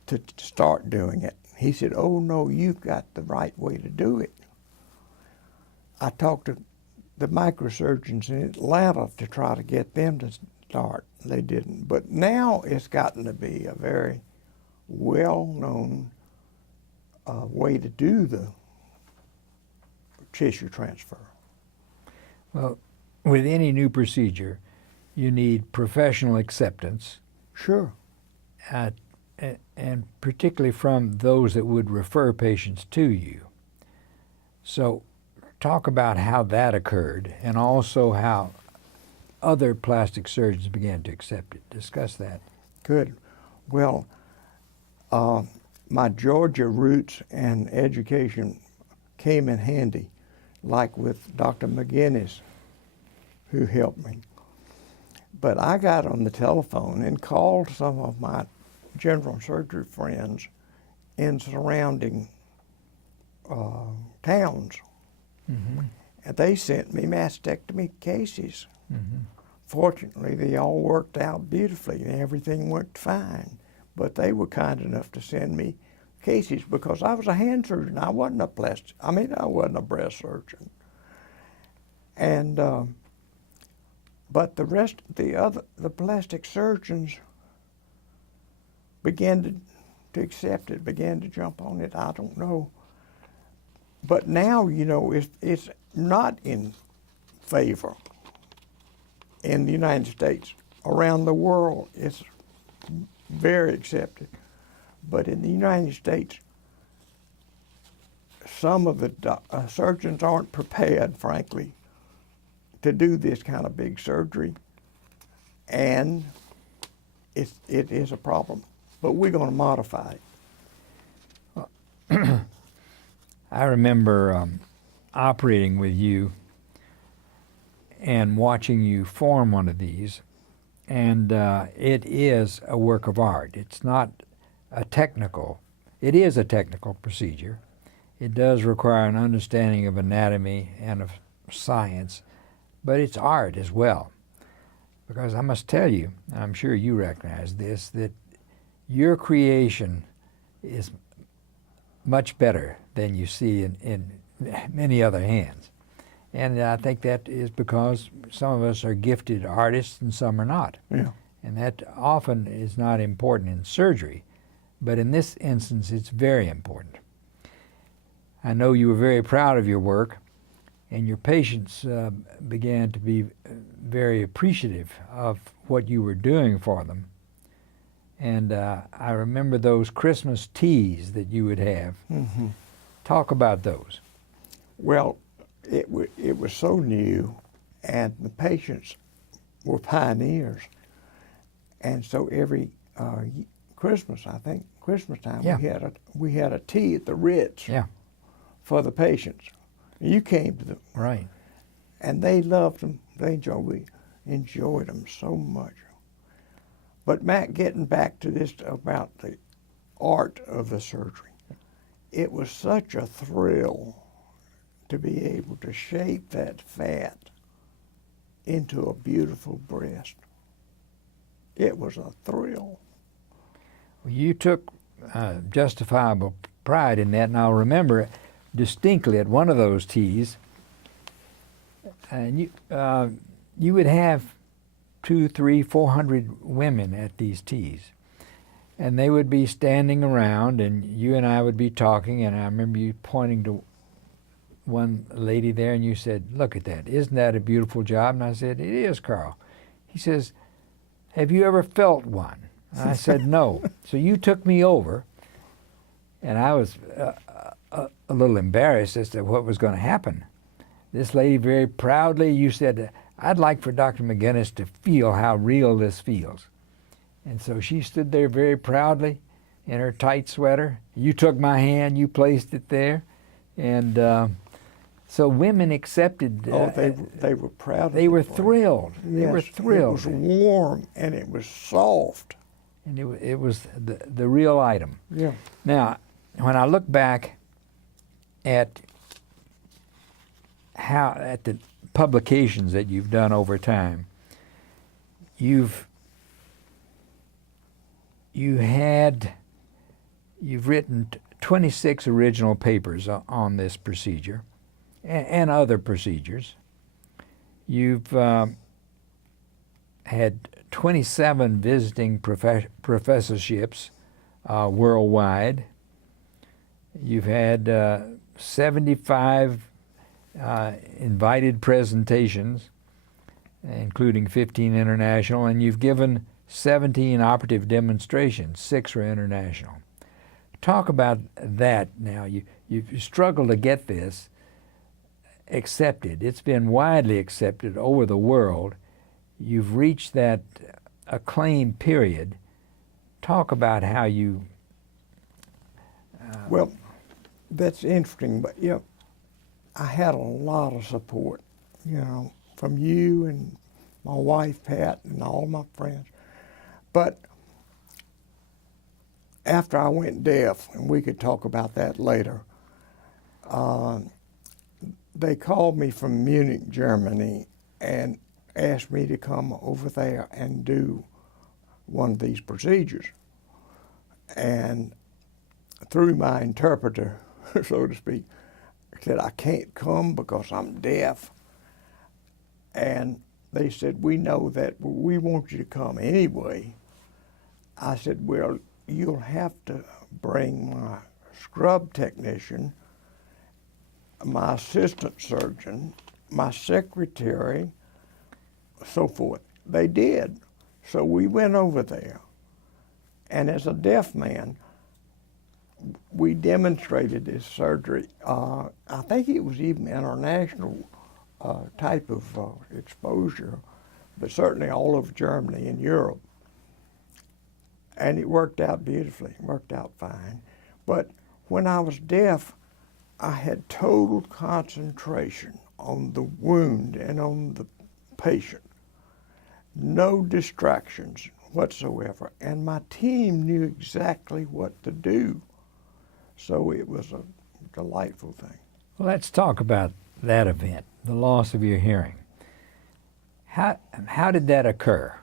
to start doing it. He said, "Oh no, you've got the right way to do it." I talked to the microsurgeons in Atlanta to try to get them to start. They didn't. But now it's gotten to be a very well-known way to do the tissue transfer. Well, with any new procedure, you need professional acceptance. Sure. And particularly from those that would refer patients to you. So talk about how that occurred and also how other plastic surgeons began to accept it. Discuss that. Good. Well, my Georgia roots and education came in handy, like with Dr. McGinnis, who helped me. But I got on the telephone and called some of my general surgery friends in surrounding towns. Mm-hmm. And they sent me mastectomy cases. Mm-hmm. Fortunately, they all worked out beautifully and everything went fine. But they were kind enough to send me cases because I was a hand surgeon. I wasn't a I wasn't a breast surgeon. And but the plastic surgeons began to accept it, began to jump on it. I don't know. But now, it's not in favor in the United States. Around the world, it's very accepted. But in the United States, some of the surgeons aren't prepared, frankly, to do this kind of big surgery. And it is a problem. But we're going to modify it. I remember operating with you and watching you form one of these, and it is a work of art. It's not a technical It is a technical procedure. It does require an understanding of anatomy and of science, but it's art as well. Because I must tell you, and I'm sure you recognize this, that your creation is much better than you see in many other hands. And I think that is because some of us are gifted artists and some are not. Yeah. And that often is not important in surgery, but in this instance it's very important. I know you were very proud of your work, and your patients began to be very appreciative of what you were doing for them. And I remember those Christmas teas that you would have. Mm-hmm. Talk about those. Well, it was so new, and the patients were pioneers. And so every Christmas, I think, Christmas time, Yeah. we had a tea at the Ritz Yeah. for the patients. You came to them, Right. and they loved them. We enjoyed them so much. But Matt, getting back to this about the art of the surgery, it was such a thrill to be able to shape that fat into a beautiful breast. It was a thrill. Well, you took justifiable pride in that, and I'll remember distinctly at one of those teas, and you would have 200, 300, 400 women at these teas, and they would be standing around, and you and I would be talking, and I remember you pointing to one lady there, and you said, "Look at that, isn't that a beautiful job?" And I said, "It is, Carl." He says, "Have you ever felt one?" And I said, "No." So you took me over, and I was a little embarrassed as to what was going to happen. This lady very proudly, you said, "I'd like for Dr. McGinnis to feel how real this feels." And so she stood there very proudly in her tight sweater. You took my hand, you placed it there, and so women accepted. They were proud of They it. were thrilled. They were Yes, thrilled. It was warm and it was soft. And it was the real item. Yeah. Now, when I look back at the publications that you've done over time, you've written 26 original papers on this procedure and other procedures. You've had 27 visiting professorships worldwide. You've had 75 invited presentations, including 15 international, and you've given 17 operative demonstrations, 6 were international. Talk about that now. You've struggled to get this accepted. It's been widely accepted over the world. You've reached that acclaim period. Talk about how you... Well, that's interesting, but I had a lot of support, from you and my wife, Pat, and all my friends. But after I went deaf, and we could talk about that later, they called me from Munich, Germany, and asked me to come over there and do one of these procedures. And through my interpreter, so to speak, I said, "I can't come because I'm deaf." And they said, "We know that, but we want you to come anyway." I said, "Well, you'll have to bring my scrub technician, my assistant surgeon, my secretary, so forth." They did. So we went over there. And as a deaf man, we demonstrated this surgery. I think it was even international type of exposure, but certainly all over Germany and Europe. And it worked out beautifully, worked out fine. But when I was deaf, I had total concentration on the wound and on the patient. No distractions whatsoever. And my team knew exactly what to do. So it was a delightful thing. Well, let's talk about that event, the loss of your hearing. How did that occur?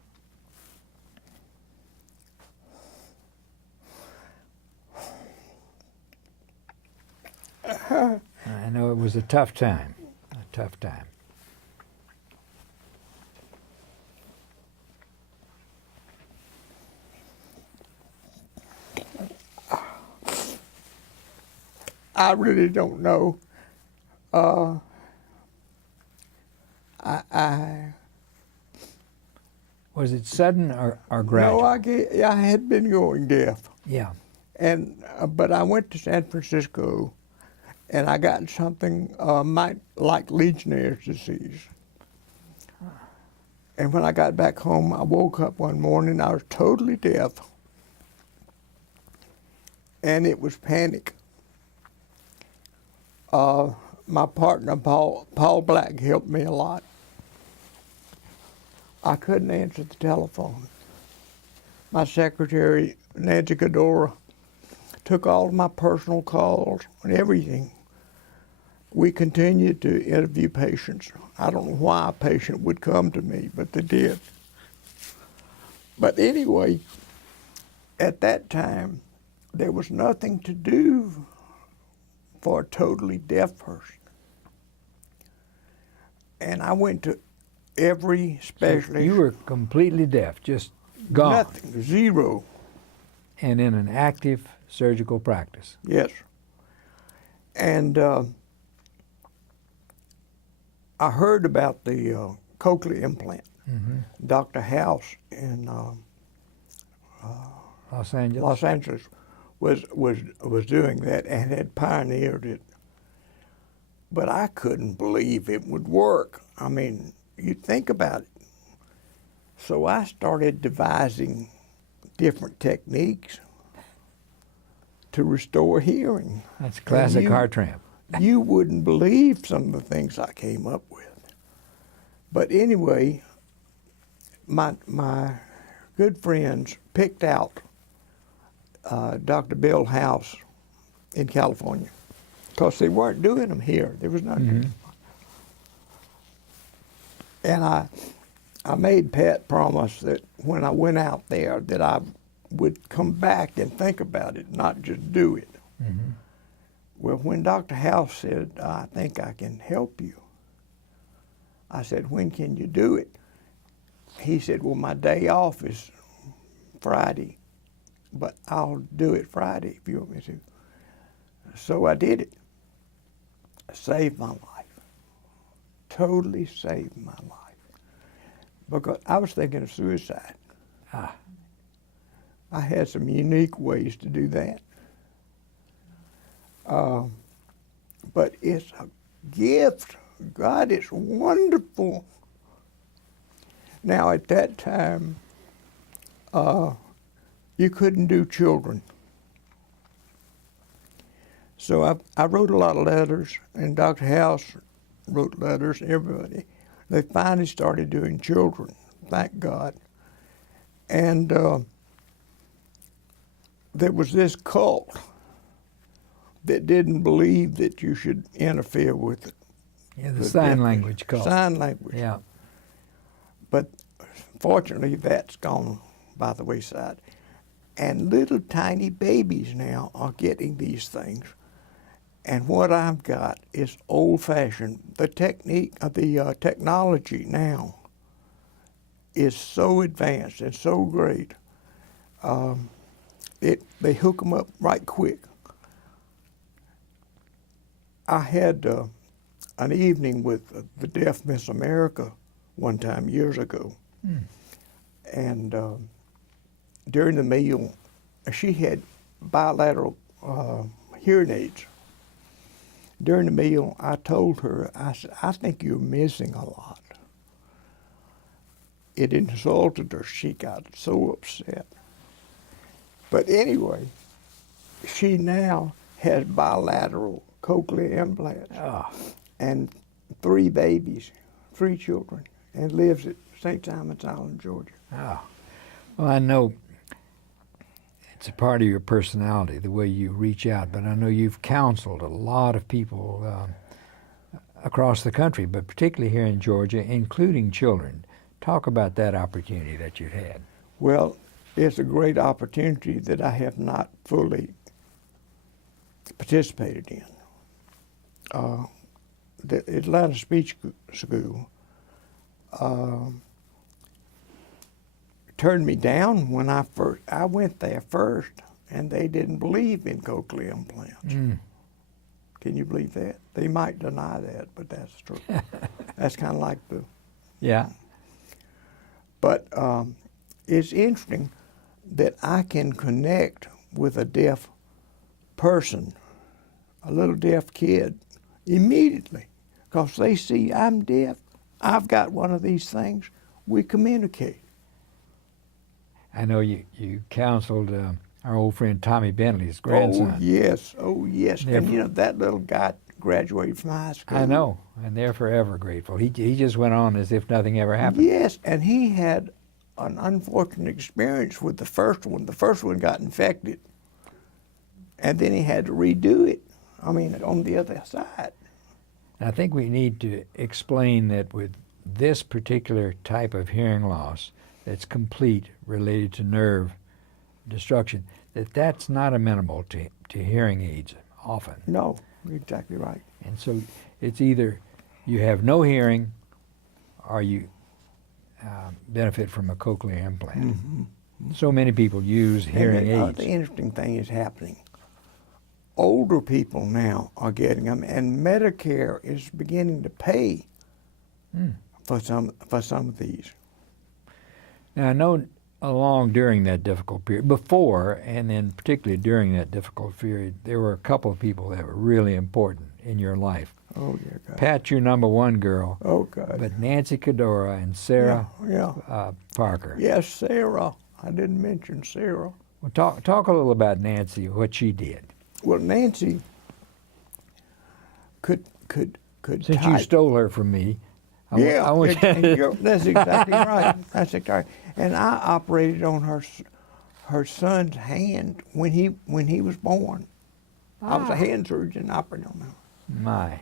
I know it was a tough time, a tough time. I really don't know. I Was it sudden or no, gradual? I had been going deaf, Yeah. and but I went to San Francisco, and I got something like Legionnaire's disease. And when I got back home, I woke up one morning. I was totally deaf, and it was panic. My partner Paul Black helped me a lot. I couldn't answer the telephone. My secretary, Nancy Cadora, took all of my personal calls and everything. We continued to interview patients. I don't know why a patient would come to me, but they did. But anyway, at that time, there was nothing to do for a totally deaf person. And I went to every specialist. You were completely deaf, just gone. Nothing, zero. And in an active surgical practice. Yes. And I heard about the cochlear implant. Mm-hmm. Dr. House in Los Angeles. Los Angeles was doing that and had pioneered it. But I couldn't believe it would work. I mean, you think about it. So I started devising different techniques to restore hearing. That's classic you- Hartrampf. You wouldn't believe some of the things I came up with. But anyway, my good friends picked out Dr. Bill House in California because they weren't doing them here. There was none. And I made Pat promise that when I went out there that I would come back and think about it, not just do it. Mm-hmm. Well, when Dr. House said, I think I can help you, I said, when can you do it? He said, well, my day off is Friday, but I'll do it Friday if you want me to. So I did it. Saved my life. Totally saved my life. Because I was thinking of suicide. Ah. I had some unique ways to do that. But it's a gift. God, it's wonderful. Now, at that time, you couldn't do children. So I wrote a lot of letters, and Dr. House wrote letters, everybody. They finally started doing children, thank God. And there was this cult that didn't believe that you should interfere with it. Yeah, the sign language call. Sign language. Yeah. But fortunately, that's gone by the wayside. And little tiny babies now are getting these things. And what I've got is old-fashioned. The technology now is so advanced and so great. They hook them up right quick. I had an evening with the Deaf Miss America one time years ago. And during the meal, she had bilateral hearing aids. During the meal, I told her, I said, I think you're missing a lot. It insulted her. She got so upset. But anyway, she now has bilateral cochlear implants and 3 babies, 3 children, and lives at St. Simon's Island, Georgia. Oh. Well, I know it's a part of your personality, the way you reach out. But I know you've counseled a lot of people across the country, but particularly here in Georgia, including children. Talk about that opportunity that you've had. Well, it's a great opportunity that I have not fully participated in. The Atlanta Speech School turned me down when I went there first, and they didn't believe in cochlear implants. Mm. Can you believe that? They might deny that, but that's true. That's kind of like the... Yeah. But it's interesting that I can connect with a deaf person, a little deaf kid, immediately, because they see I'm deaf, I've got one of these things, we communicate. I know you counseled our old friend Tommy Bentley's grandson. Oh yes. And you know, that little guy graduated from high school. I know, and they're forever grateful. He just went on as if nothing ever happened. Yes, and he had an unfortunate experience with the first one. The first one got infected, and then he had to redo it. I mean, on the other side. I think we need to explain that with this particular type of hearing loss that's complete, related to nerve destruction, that's not amenable to hearing aids often. No, you're exactly right. And so it's either you have no hearing or you benefit from a cochlear implant. Mm-hmm. So many people use hearing aids. The interesting thing is happening. Older people now are getting them, and Medicare is beginning to pay for some of these. Now, I know during that difficult period, before and then particularly during that difficult period, there were a couple of people that were really important in your life. Oh, dear God. Pat, your number one girl. Oh, God. But Nancy Cadora and Sarah Parker. Yes, Sarah. I didn't mention Sarah. Well, talk a little about Nancy, what she did. Well, Nancy could Since type. you stole her from me, That's exactly right. That's exactly right. And I operated on her son's hand when he was born. I was a hand surgeon operating on him. My.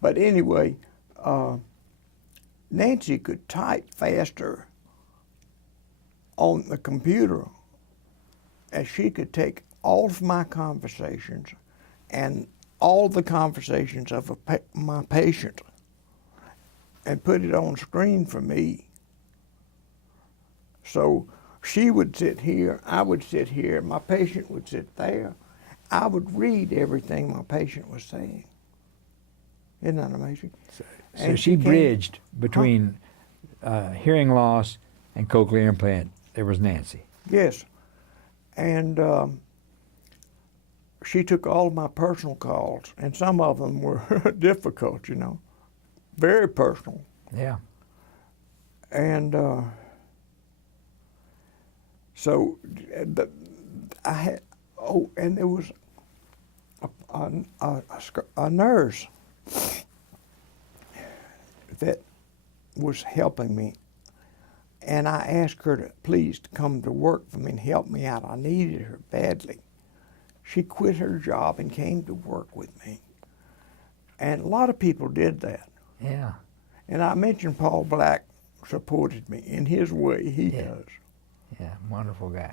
But anyway, Nancy could type faster on the computer as she could take all of my conversations and all the conversations of my patient and put it on screen for me. So she would sit here, I would sit here, my patient would sit there. I would read everything my patient was saying. Isn't that amazing? So she bridged between hearing loss and cochlear implant. There was Nancy. Yes. And she took all of my personal calls, and some of them were difficult, you know, very personal. Yeah. And so I had, and there was a nurse that was helping me, and I asked her to please come to work for me and help me out. I needed her badly. She quit her job and came to work with me. And a lot of people did that. Yeah. And I mentioned Paul Black supported me in his way. He does. Yeah, wonderful guy.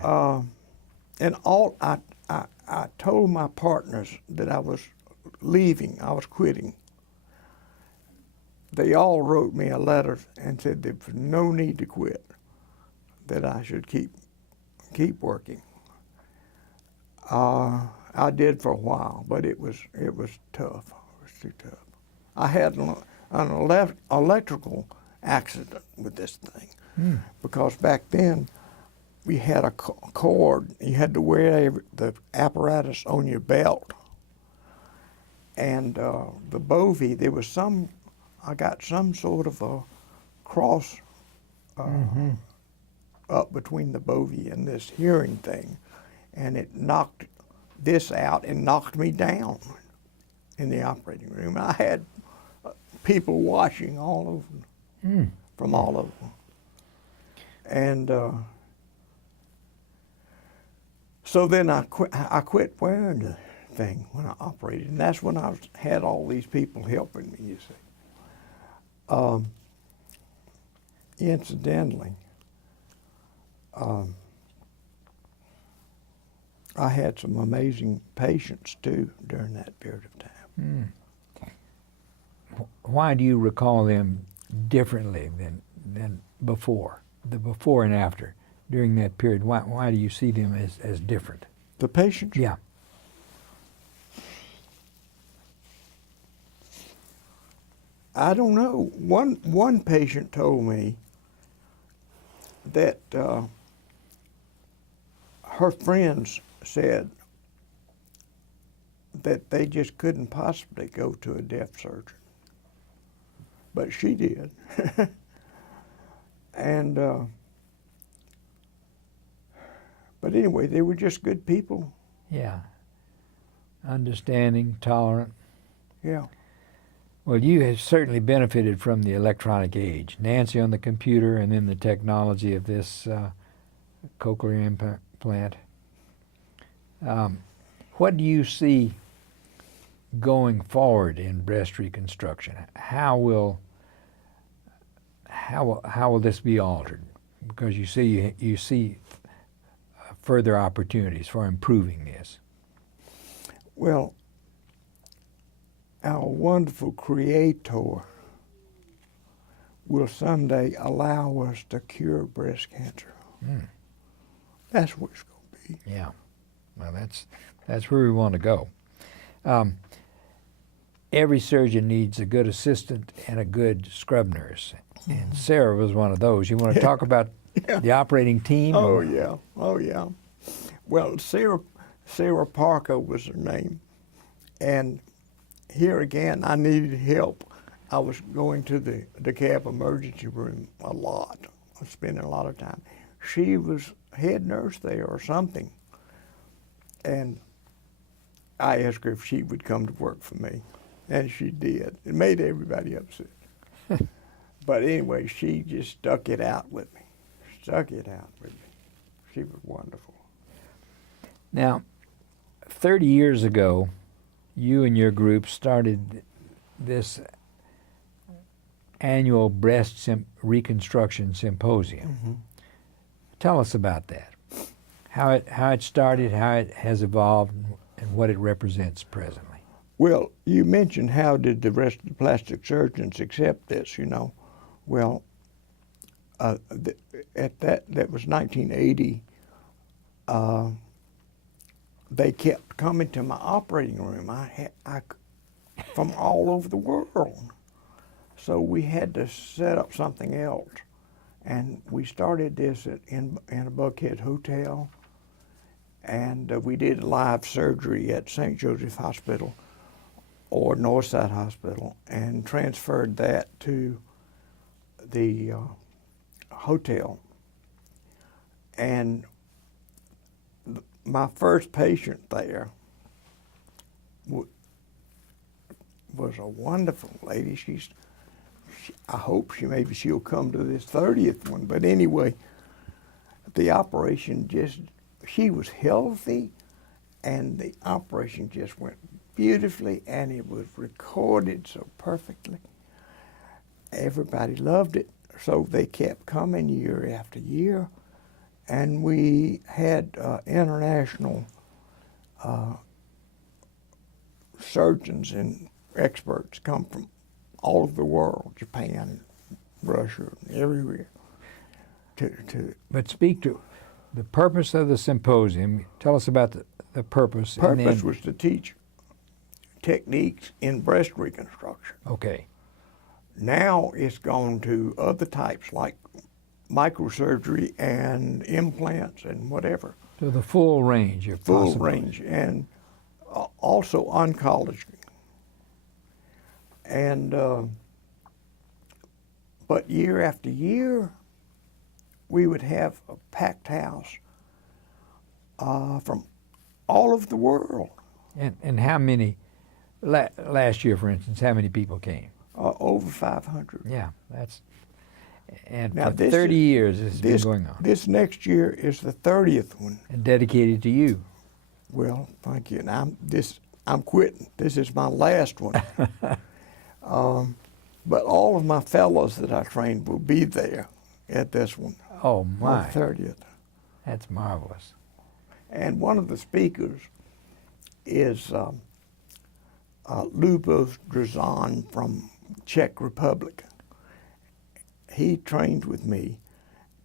And I told my partners that I was leaving, I was quitting. They all wrote me a letter and said there was no need to quit, that I should keep working. I did for a while, but it was tough. It was too tough. I had an electrical accident with this thing because back then we had a cord. You had to wear the apparatus on your belt. And the bovie, there was I got some sort of a cross up between the bovie and this hearing thing, and it knocked this out and knocked me down in the operating room. I had people watching all over, from all over. And So then I quit wearing the thing when I operated, and that's when had all these people helping me, you see. Incidentally, I had some amazing patients too during that period of time. Why do you recall them differently than before, the before and after, during that period? Why do you see them as different? The patients? Yeah. I don't know. One patient told me that her friends said that they just couldn't possibly go to a deaf surgeon, but she did. And but anyway, they were just good people. Yeah. Understanding, tolerant. Yeah. Well, you have certainly benefited from the electronic age. Nancy on the computer, and then the technology of this cochlear implant. What do you see going forward in breast reconstruction? How will this be altered? Because you see further opportunities for improving this. Well, our wonderful Creator will someday allow us to cure breast cancer. That's what it's going to be. Yeah. Well, that's where we want to go. Every surgeon needs a good assistant and a good scrub nurse, and Sarah was one of those. You want to talk about the operating team? Oh yeah, oh yeah. Well, Sarah Parker was her name, and here again, I needed help. I was going to the DeKalb emergency room a lot. I was spending a lot of time. She was head nurse there or something, and I asked her if she would come to work for me, and she did. It made everybody upset. But anyway, she just stuck it out with me. She was wonderful. Now, 30 years ago, you and your group started this annual breast reconstruction symposium. Tell us about that. How it started, how it has evolved, and what it represents presently. Well, you mentioned how did the rest of the plastic surgeons accept this, you know. Well, at that was 1980, they kept coming to my operating room. I from all over the world. So we had to set up something else. And we started this in a Buckhead hotel. And we did live surgery at St. Joseph Hospital or Northside Hospital, and transferred that to the hotel. And my first patient there was a wonderful lady. I hope she'll come to this 30th one. But anyway, the operation she was healthy, and the operation just went beautifully, and it was recorded so perfectly. Everybody loved it, so they kept coming year after year, and we had international surgeons and experts come from all over the world, Japan, Russia, everywhere. But speak to the purpose of the symposium. Tell us about the purpose. The purpose was to teach techniques in breast reconstruction. Okay. Now it's gone to other types like microsurgery and implants and whatever. So the full range of Full possibilities. range, and also oncology. And but year after year, we would have a packed house from all over the world. And how many, last year, for instance, how many people came? Over 500. Yeah, And Now, for this 30 is- years this has been This, going on. this next year is the 30th one. And dedicated to you. Well, thank you. And I'm quitting. This is my last one. But all of my fellows that I trained will be there at this one Oh on my, the 30th. that's marvelous. And one of the speakers is Lubos Drazan from Czech Republic. He trained with me,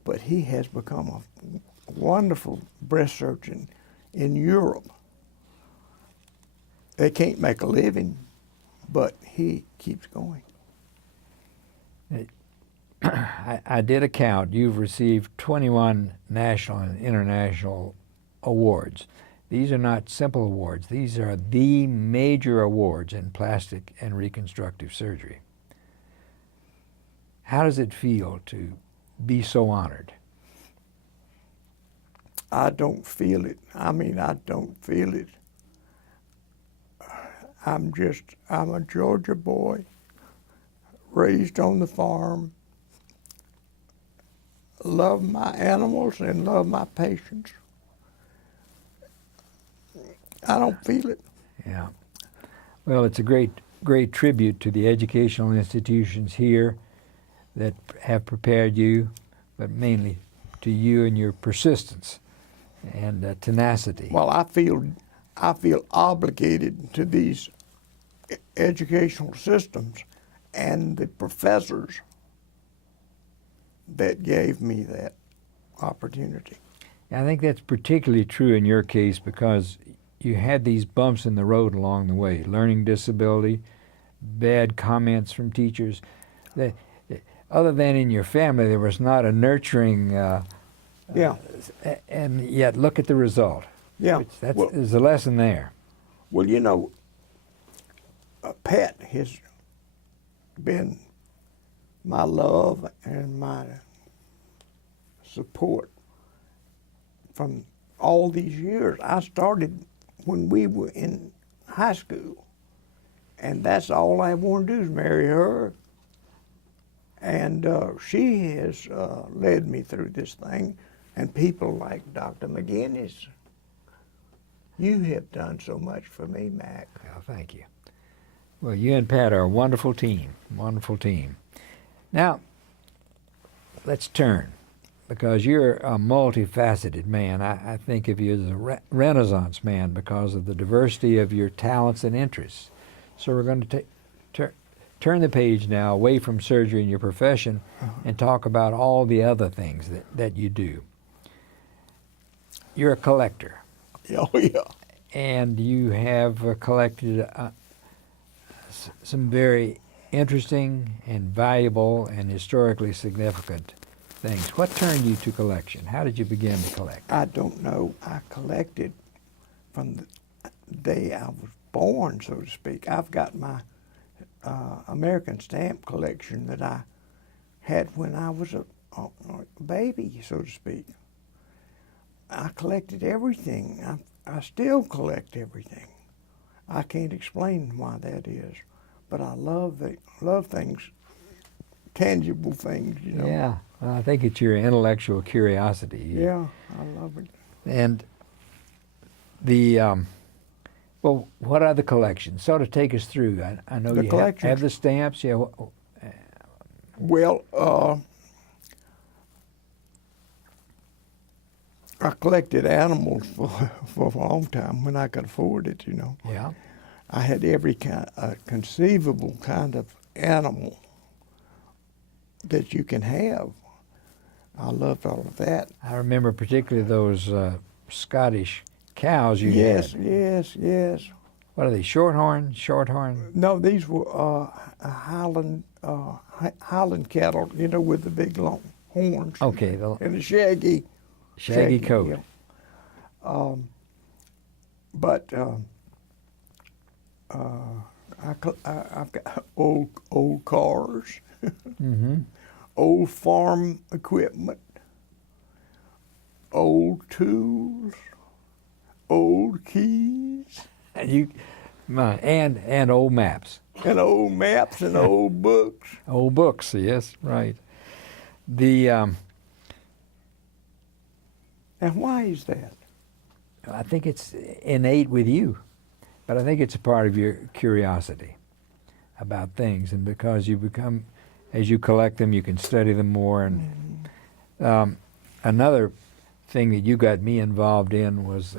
but he has become a wonderful breast surgeon in Europe. They can't make a living, but he keeps going. I did a count. You've received 21 national and international awards. These are not simple awards. These are the major awards in plastic and reconstructive surgery. How does it feel to be so honored? I don't feel it. I don't feel it. I'm a Georgia boy, raised on the farm, love my animals and love my patients. I don't feel it. Yeah. Well, it's a great tribute to the educational institutions here that have prepared you, but mainly to you and your persistence and tenacity. Well, I feel obligated to these educational systems and the professors that gave me that opportunity. I think that's particularly true in your case because you had these bumps in the road along the way, learning disability, bad comments from teachers. Other than in your family, there was not a nurturing, and yet look at the result. Yeah. There's a lesson there. Well, you know, Pat has been my love and my support from all these years. I started when we were in high school, and that's all I want to do is marry her. And she has led me through this thing, and people like Dr. McGinnis. You have done so much for me, Mac. Well, thank you. Well, you and Pat are a wonderful team, Now, let's turn, because you're a multifaceted man. I think of you as a Renaissance man because of the diversity of your talents and interests. So we're going to turn the page now away from surgery and your profession and talk about all the other things that you do. You're a collector. Oh, yeah. And you have collected some very interesting and valuable and historically significant things. What turned you to collection? How did you begin to collect? I don't know. I collected from the day I was born, so to speak. I've got my American stamp collection that I had when I was a baby, so to speak. I collected everything. I still collect everything. I can't explain why that is, but I love things, tangible things, you know. Yeah, well, I think it's your intellectual curiosity. Yeah, I love it. And well, what are the collections? Sort of take us through. I know The you collections? have the stamps. Yeah. Well, I collected animals for a long time when I could afford it, you know. Yeah. I had every conceivable kind of animal that you can have. I loved all of that. I remember particularly those Scottish cows you Yes, had. yes. What are they? Shorthorn? No, these were Highland cattle, you know, with the big long horns. Okay, And the shaggy coat. Yeah. But I've got old cars, Mm-hmm. old farm equipment, old tools, old keys, And old maps. and old maps and old books. Old books, yes, right. The And why is that? I think it's innate with you, but I think it's a part of your curiosity about things, and because you become, as you collect them, you can study them more. And another thing that you got me involved in was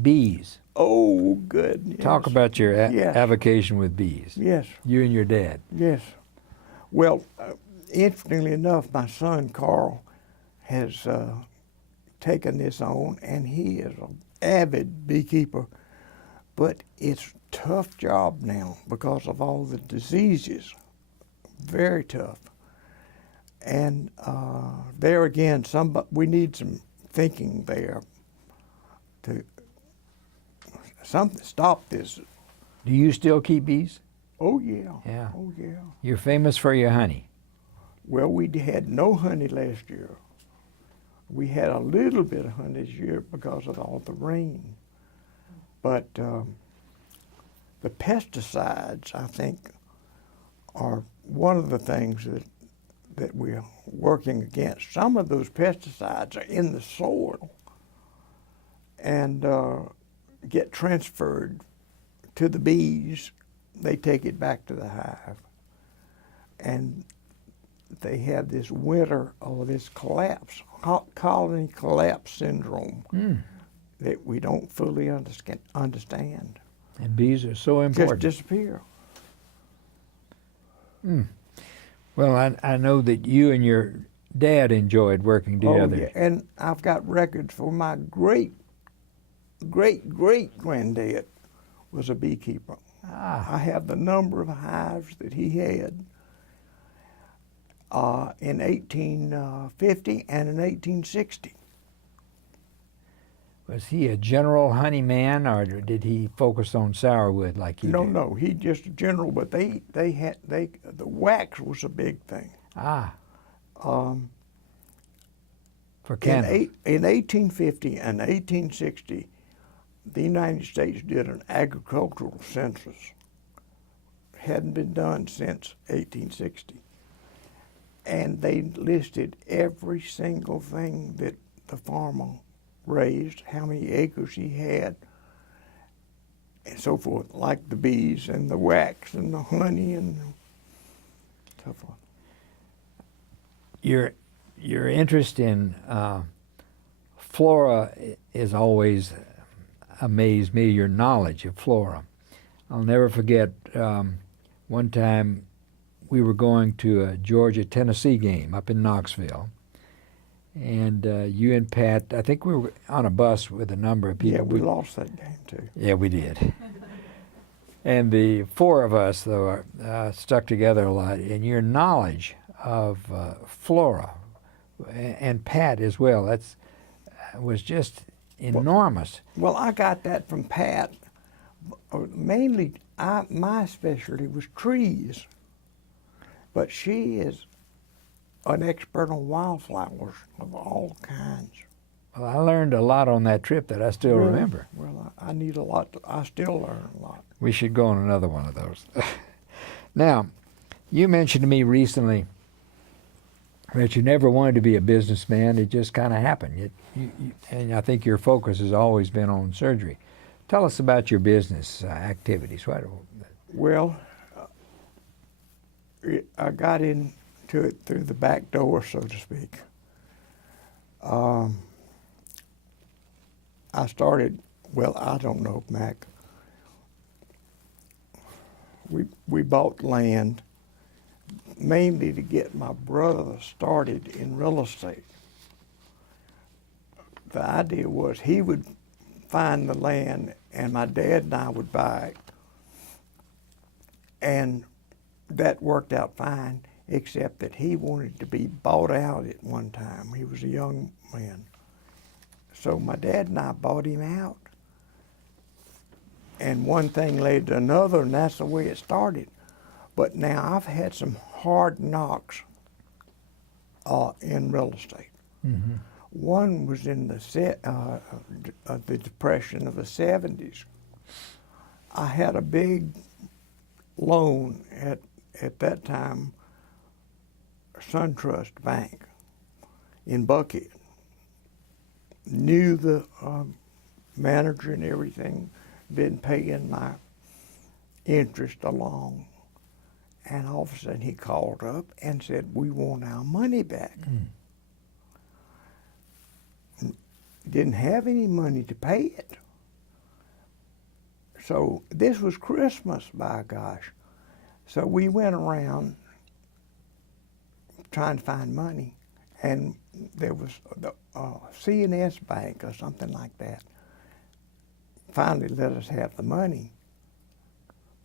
bees. Oh, good. Yes. Talk about your Yes. avocation with bees. Yes, You and your dad. yes. Well, interestingly enough, my son Carl has taken this on, and he is an avid beekeeper. But it's a tough job now because of all the diseases. Very tough. And there again, we need some thinking there to stop this. Do you still keep bees? Oh yeah. Yeah. Oh yeah. You're famous for your honey. Well, we had no honey last year. We had a little bit of honey this year because of all the rain. But the pesticides, I think, are one of the things that we're working against. Some of those pesticides are in the soil and get transferred to the bees. They take it back to the hive. And they have this winter or this collapse, colony collapse syndrome that we don't fully understand. And bees are so important. Just disappear. Well, I know that you and your dad enjoyed working together. Oh, yeah. And I've got records for my great granddad was a beekeeper. I have the number of hives that he had in 1850 and in 1860. Was he a general honey man, or did he focus on sourwood like you did? No, he just a general, but the wax was a big thing. For candles. In 1850 and 1860, the United States did an agricultural census. Hadn't been done since 1860. And they listed every single thing that the farmer raised, how many acres he had, and so forth, like the bees and the wax and the honey and so forth. Your interest in flora is always amazed me, your knowledge of flora. I'll never forget one time we were going to a Georgia-Tennessee game up in Knoxville, and you and Pat, I think we were on a bus with a number of people. Yeah, we lost that game too. Yeah, we did. And the four of us, though, stuck together a lot, and your knowledge of flora, and Pat as well, was just enormous. Well, I got that from Pat. Mainly, my specialty was trees, but she is an expert on wildflowers of all kinds. Well, I learned a lot on that trip that I still Really? remember. Well, I need a lot. I still learn a lot. We should go on another one of those. Now, you mentioned to me recently that you never wanted to be a businessman. It just kind of happened. And I think your focus has always been on surgery. Tell us about your business activities. Well, I got into it through the back door, so to speak. I started, well, I don't know, Mac. We bought land mainly to get my brother started in real estate. The idea was he would find the land and my dad and I would buy it. And that worked out fine, except that he wanted to be bought out at one time. He was a young man. So my dad and I bought him out. And one thing led to another, and that's the way it started. But now I've had some hard knocks in real estate. Mm-hmm. One was in the Depression of the 70s. I had a big loan at that time, SunTrust Bank, in Buckhead. Knew the manager and everything, been paying my interest along. And all of a sudden he called up and said, "We want our money back." Didn't have any money to pay it. So this was Christmas, by gosh. So we went around trying to find money, and there was the C&S Bank or something like that finally let us have the money.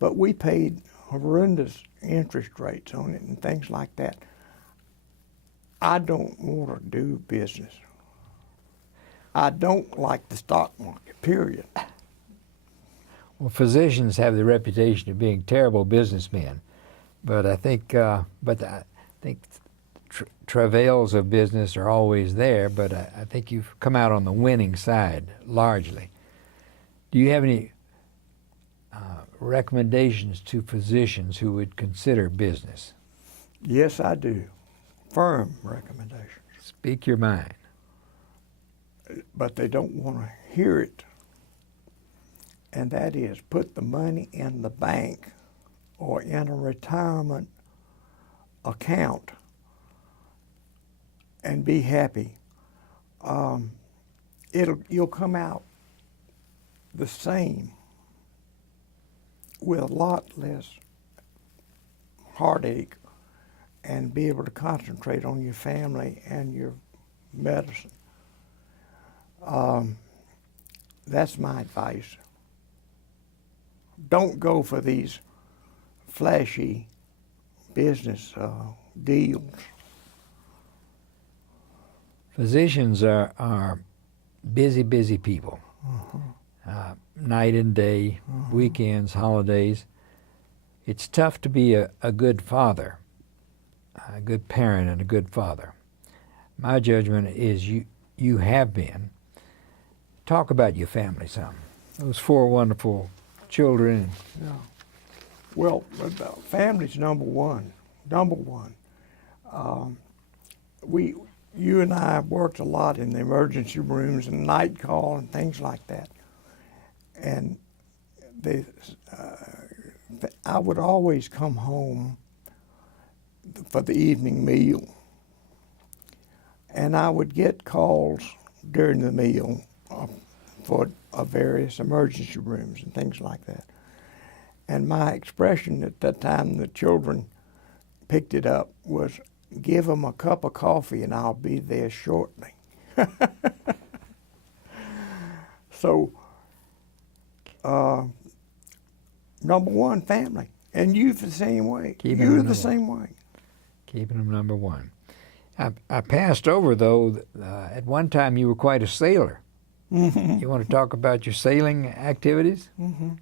But we paid horrendous interest rates on it and things like that. I don't want to do business. I don't like the stock market, period. Well, physicians have the reputation of being terrible businessmen, but I think travails of business are always there. But I think you've come out on the winning side largely. Do you have any recommendations to physicians who would consider business? Yes, I do. Firm recommendations. Speak your mind. But they don't want to hear it. And that is, put the money in the bank or in a retirement account and be happy. You'll come out the same with a lot less heartache and be able to concentrate on your family and your medicine. That's my advice. Don't go for these flashy business deals. Physicians are busy people. Night and day, weekends, holidays. It's tough to be a good father, a good parent and a good father. My judgment is you have been. Talk about your family some. Those 4 wonderful children. Yeah. Well, family's number one. Number one. You and I worked a lot in the emergency rooms and night call and things like that. And I would always come home for the evening meal. And I would get calls during the meal for various emergency rooms and things like that. And my expression at that time, the children picked it up, was, "Give them a cup of coffee and I'll be there shortly." So, number one, family. And you the same way. You're the same way. Keeping them number one. I passed over, though, at one time you were quite a sailor. Mm-hmm. You want to talk about your sailing activities? Mm-hmm.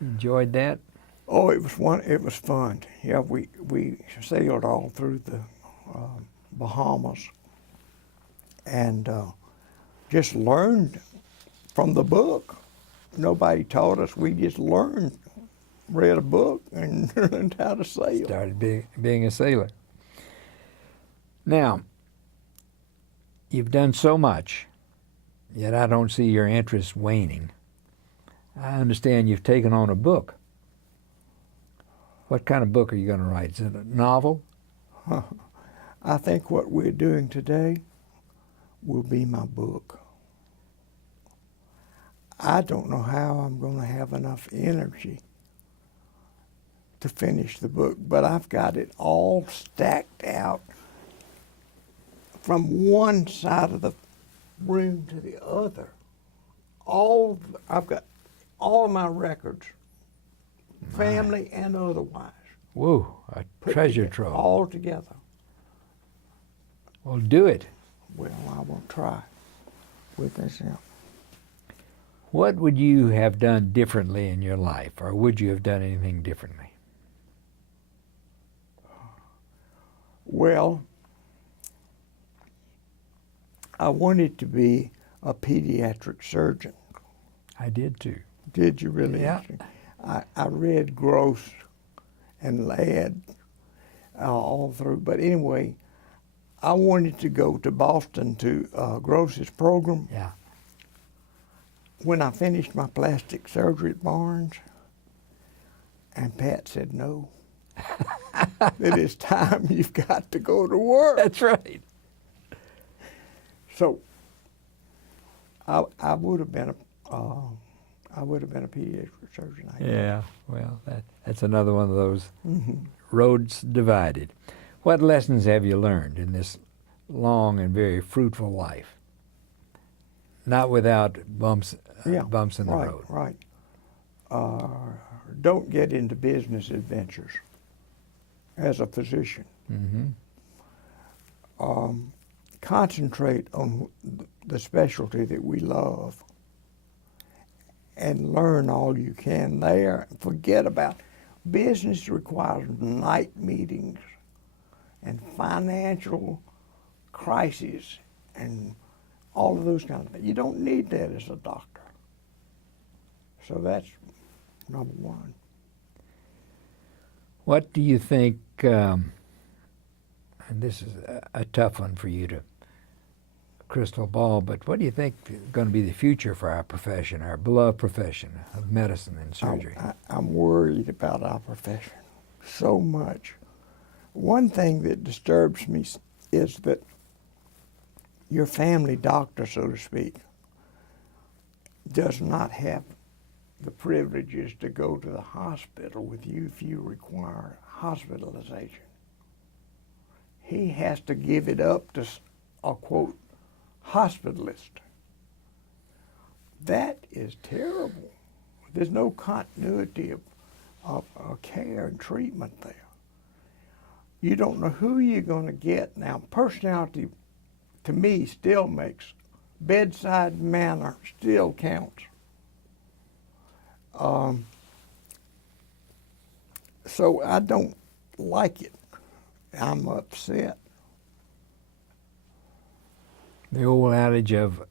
Enjoyed that? Oh, it was fun. Yeah, we sailed all through the Bahamas and just learned from the book. Nobody taught us. We just read a book and learned how to sail. Started being a sailor. Now, you've done so much, yet I don't see your interest waning. I understand you've taken on a book. What kind of book are you going to write? Is it a novel? I think what we're doing today will be my book. I don't know how I'm going to have enough energy to finish the book, but I've got it all stacked out from one side of the room to the other. I've got all my records, family and otherwise. Whoa, a treasure trove. All together. Well, do it. Well, I will try with this help. What would you have done differently in your life, or would you have done anything differently? Well, I wanted to be a pediatric surgeon. I did too. Did you really? Yeah. I read Gross and Ladd all through, but anyway, I wanted to go to Boston to Gross's program. Yeah. When I finished my plastic surgery at Barnes, and Pat said no. It is time you've got to go to work. That's right. So I would have been a pediatric surgeon. I guess. Yeah, well, that's another one of those Mm-hmm. roads divided. What lessons have you learned in this long and very fruitful life? Not without bumps in the right, road. Right. Don't get into business adventures as a physician. Mm-hmm. Concentrate on the specialty that we love and learn all you can there. Forget about business requires night meetings and financial crises and all of those kinds of things. You don't need that as a doctor. So that's number one. What do you think, and this is a tough one for you to crystal ball, but what do you think is going to be the future for our profession, our beloved profession of medicine and surgery? I'm worried about our profession so much. One thing that disturbs me is that your family doctor, so to speak, does not have the privileges to go to the hospital with you if you require hospitalization. He has to give it up to a, quote, hospitalist. That is terrible. There's no continuity of care and treatment there. You don't know who you're going to get. Now, personality, to me, still makes, bedside manner still counts. So I don't like it. I'm upset. The old adage of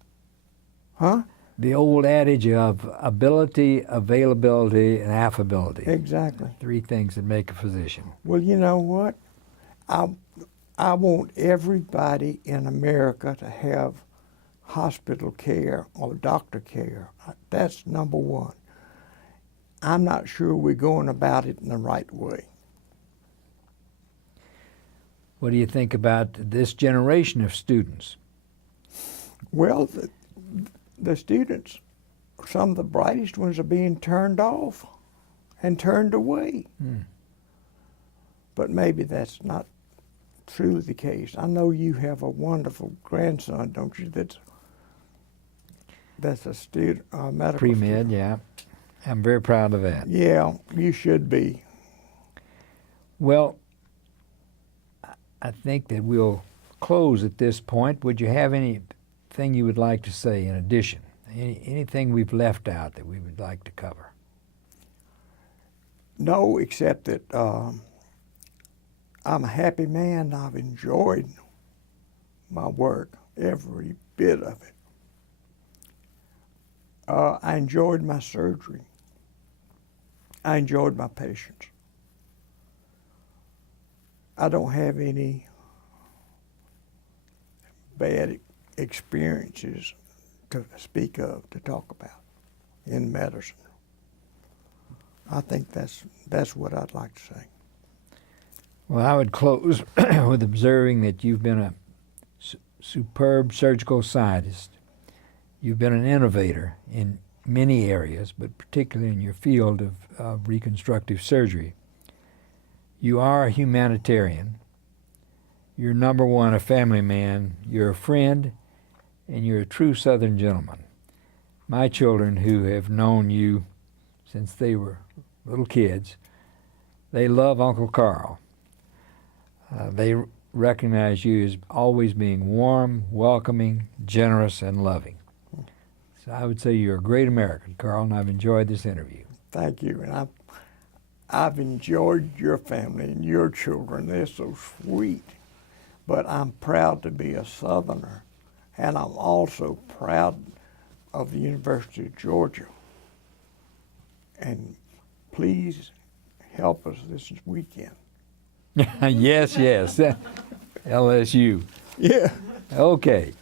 Huh? the old adage of ability, availability, and affability. Exactly. Three things that make a physician. Well, you know what? I want everybody in America to have hospital care or doctor care. That's number one. I'm not sure we're going about it in the right way. What do you think about this generation of students? Well, the students, some of the brightest ones are being turned off and turned away. But maybe that's not truly the case. I know you have a wonderful grandson, don't you? That's a student, medical Pre-med, student. yeah. I'm very proud of that. Yeah, you should be. Well, I think that we'll close at this point. Would you have anything you would like to say in addition? Anything we've left out that we would like to cover? No, except that I'm a happy man. I've enjoyed my work, every bit of it. I enjoyed my surgery. I enjoyed my patients. I don't have any bad experiences to speak of, to talk about in medicine. I think that's what I'd like to say. Well, I would close with observing that you've been a superb surgical scientist. You've been an innovator in many areas, but particularly in your field of reconstructive surgery. You are a humanitarian. You're number one, a family man. You're a friend, and you're a true Southern gentleman. My children, who have known you since they were little kids, they love Uncle Carl. They recognize you as always being warm, welcoming, generous, and loving. So I would say you're a great American, Carl, and I've enjoyed this interview. Thank you, and I've enjoyed your family and your children. They're so sweet. But I'm proud to be a Southerner, and I'm also proud of the University of Georgia. And please help us this weekend. Yes, yes. LSU. Yeah. Okay.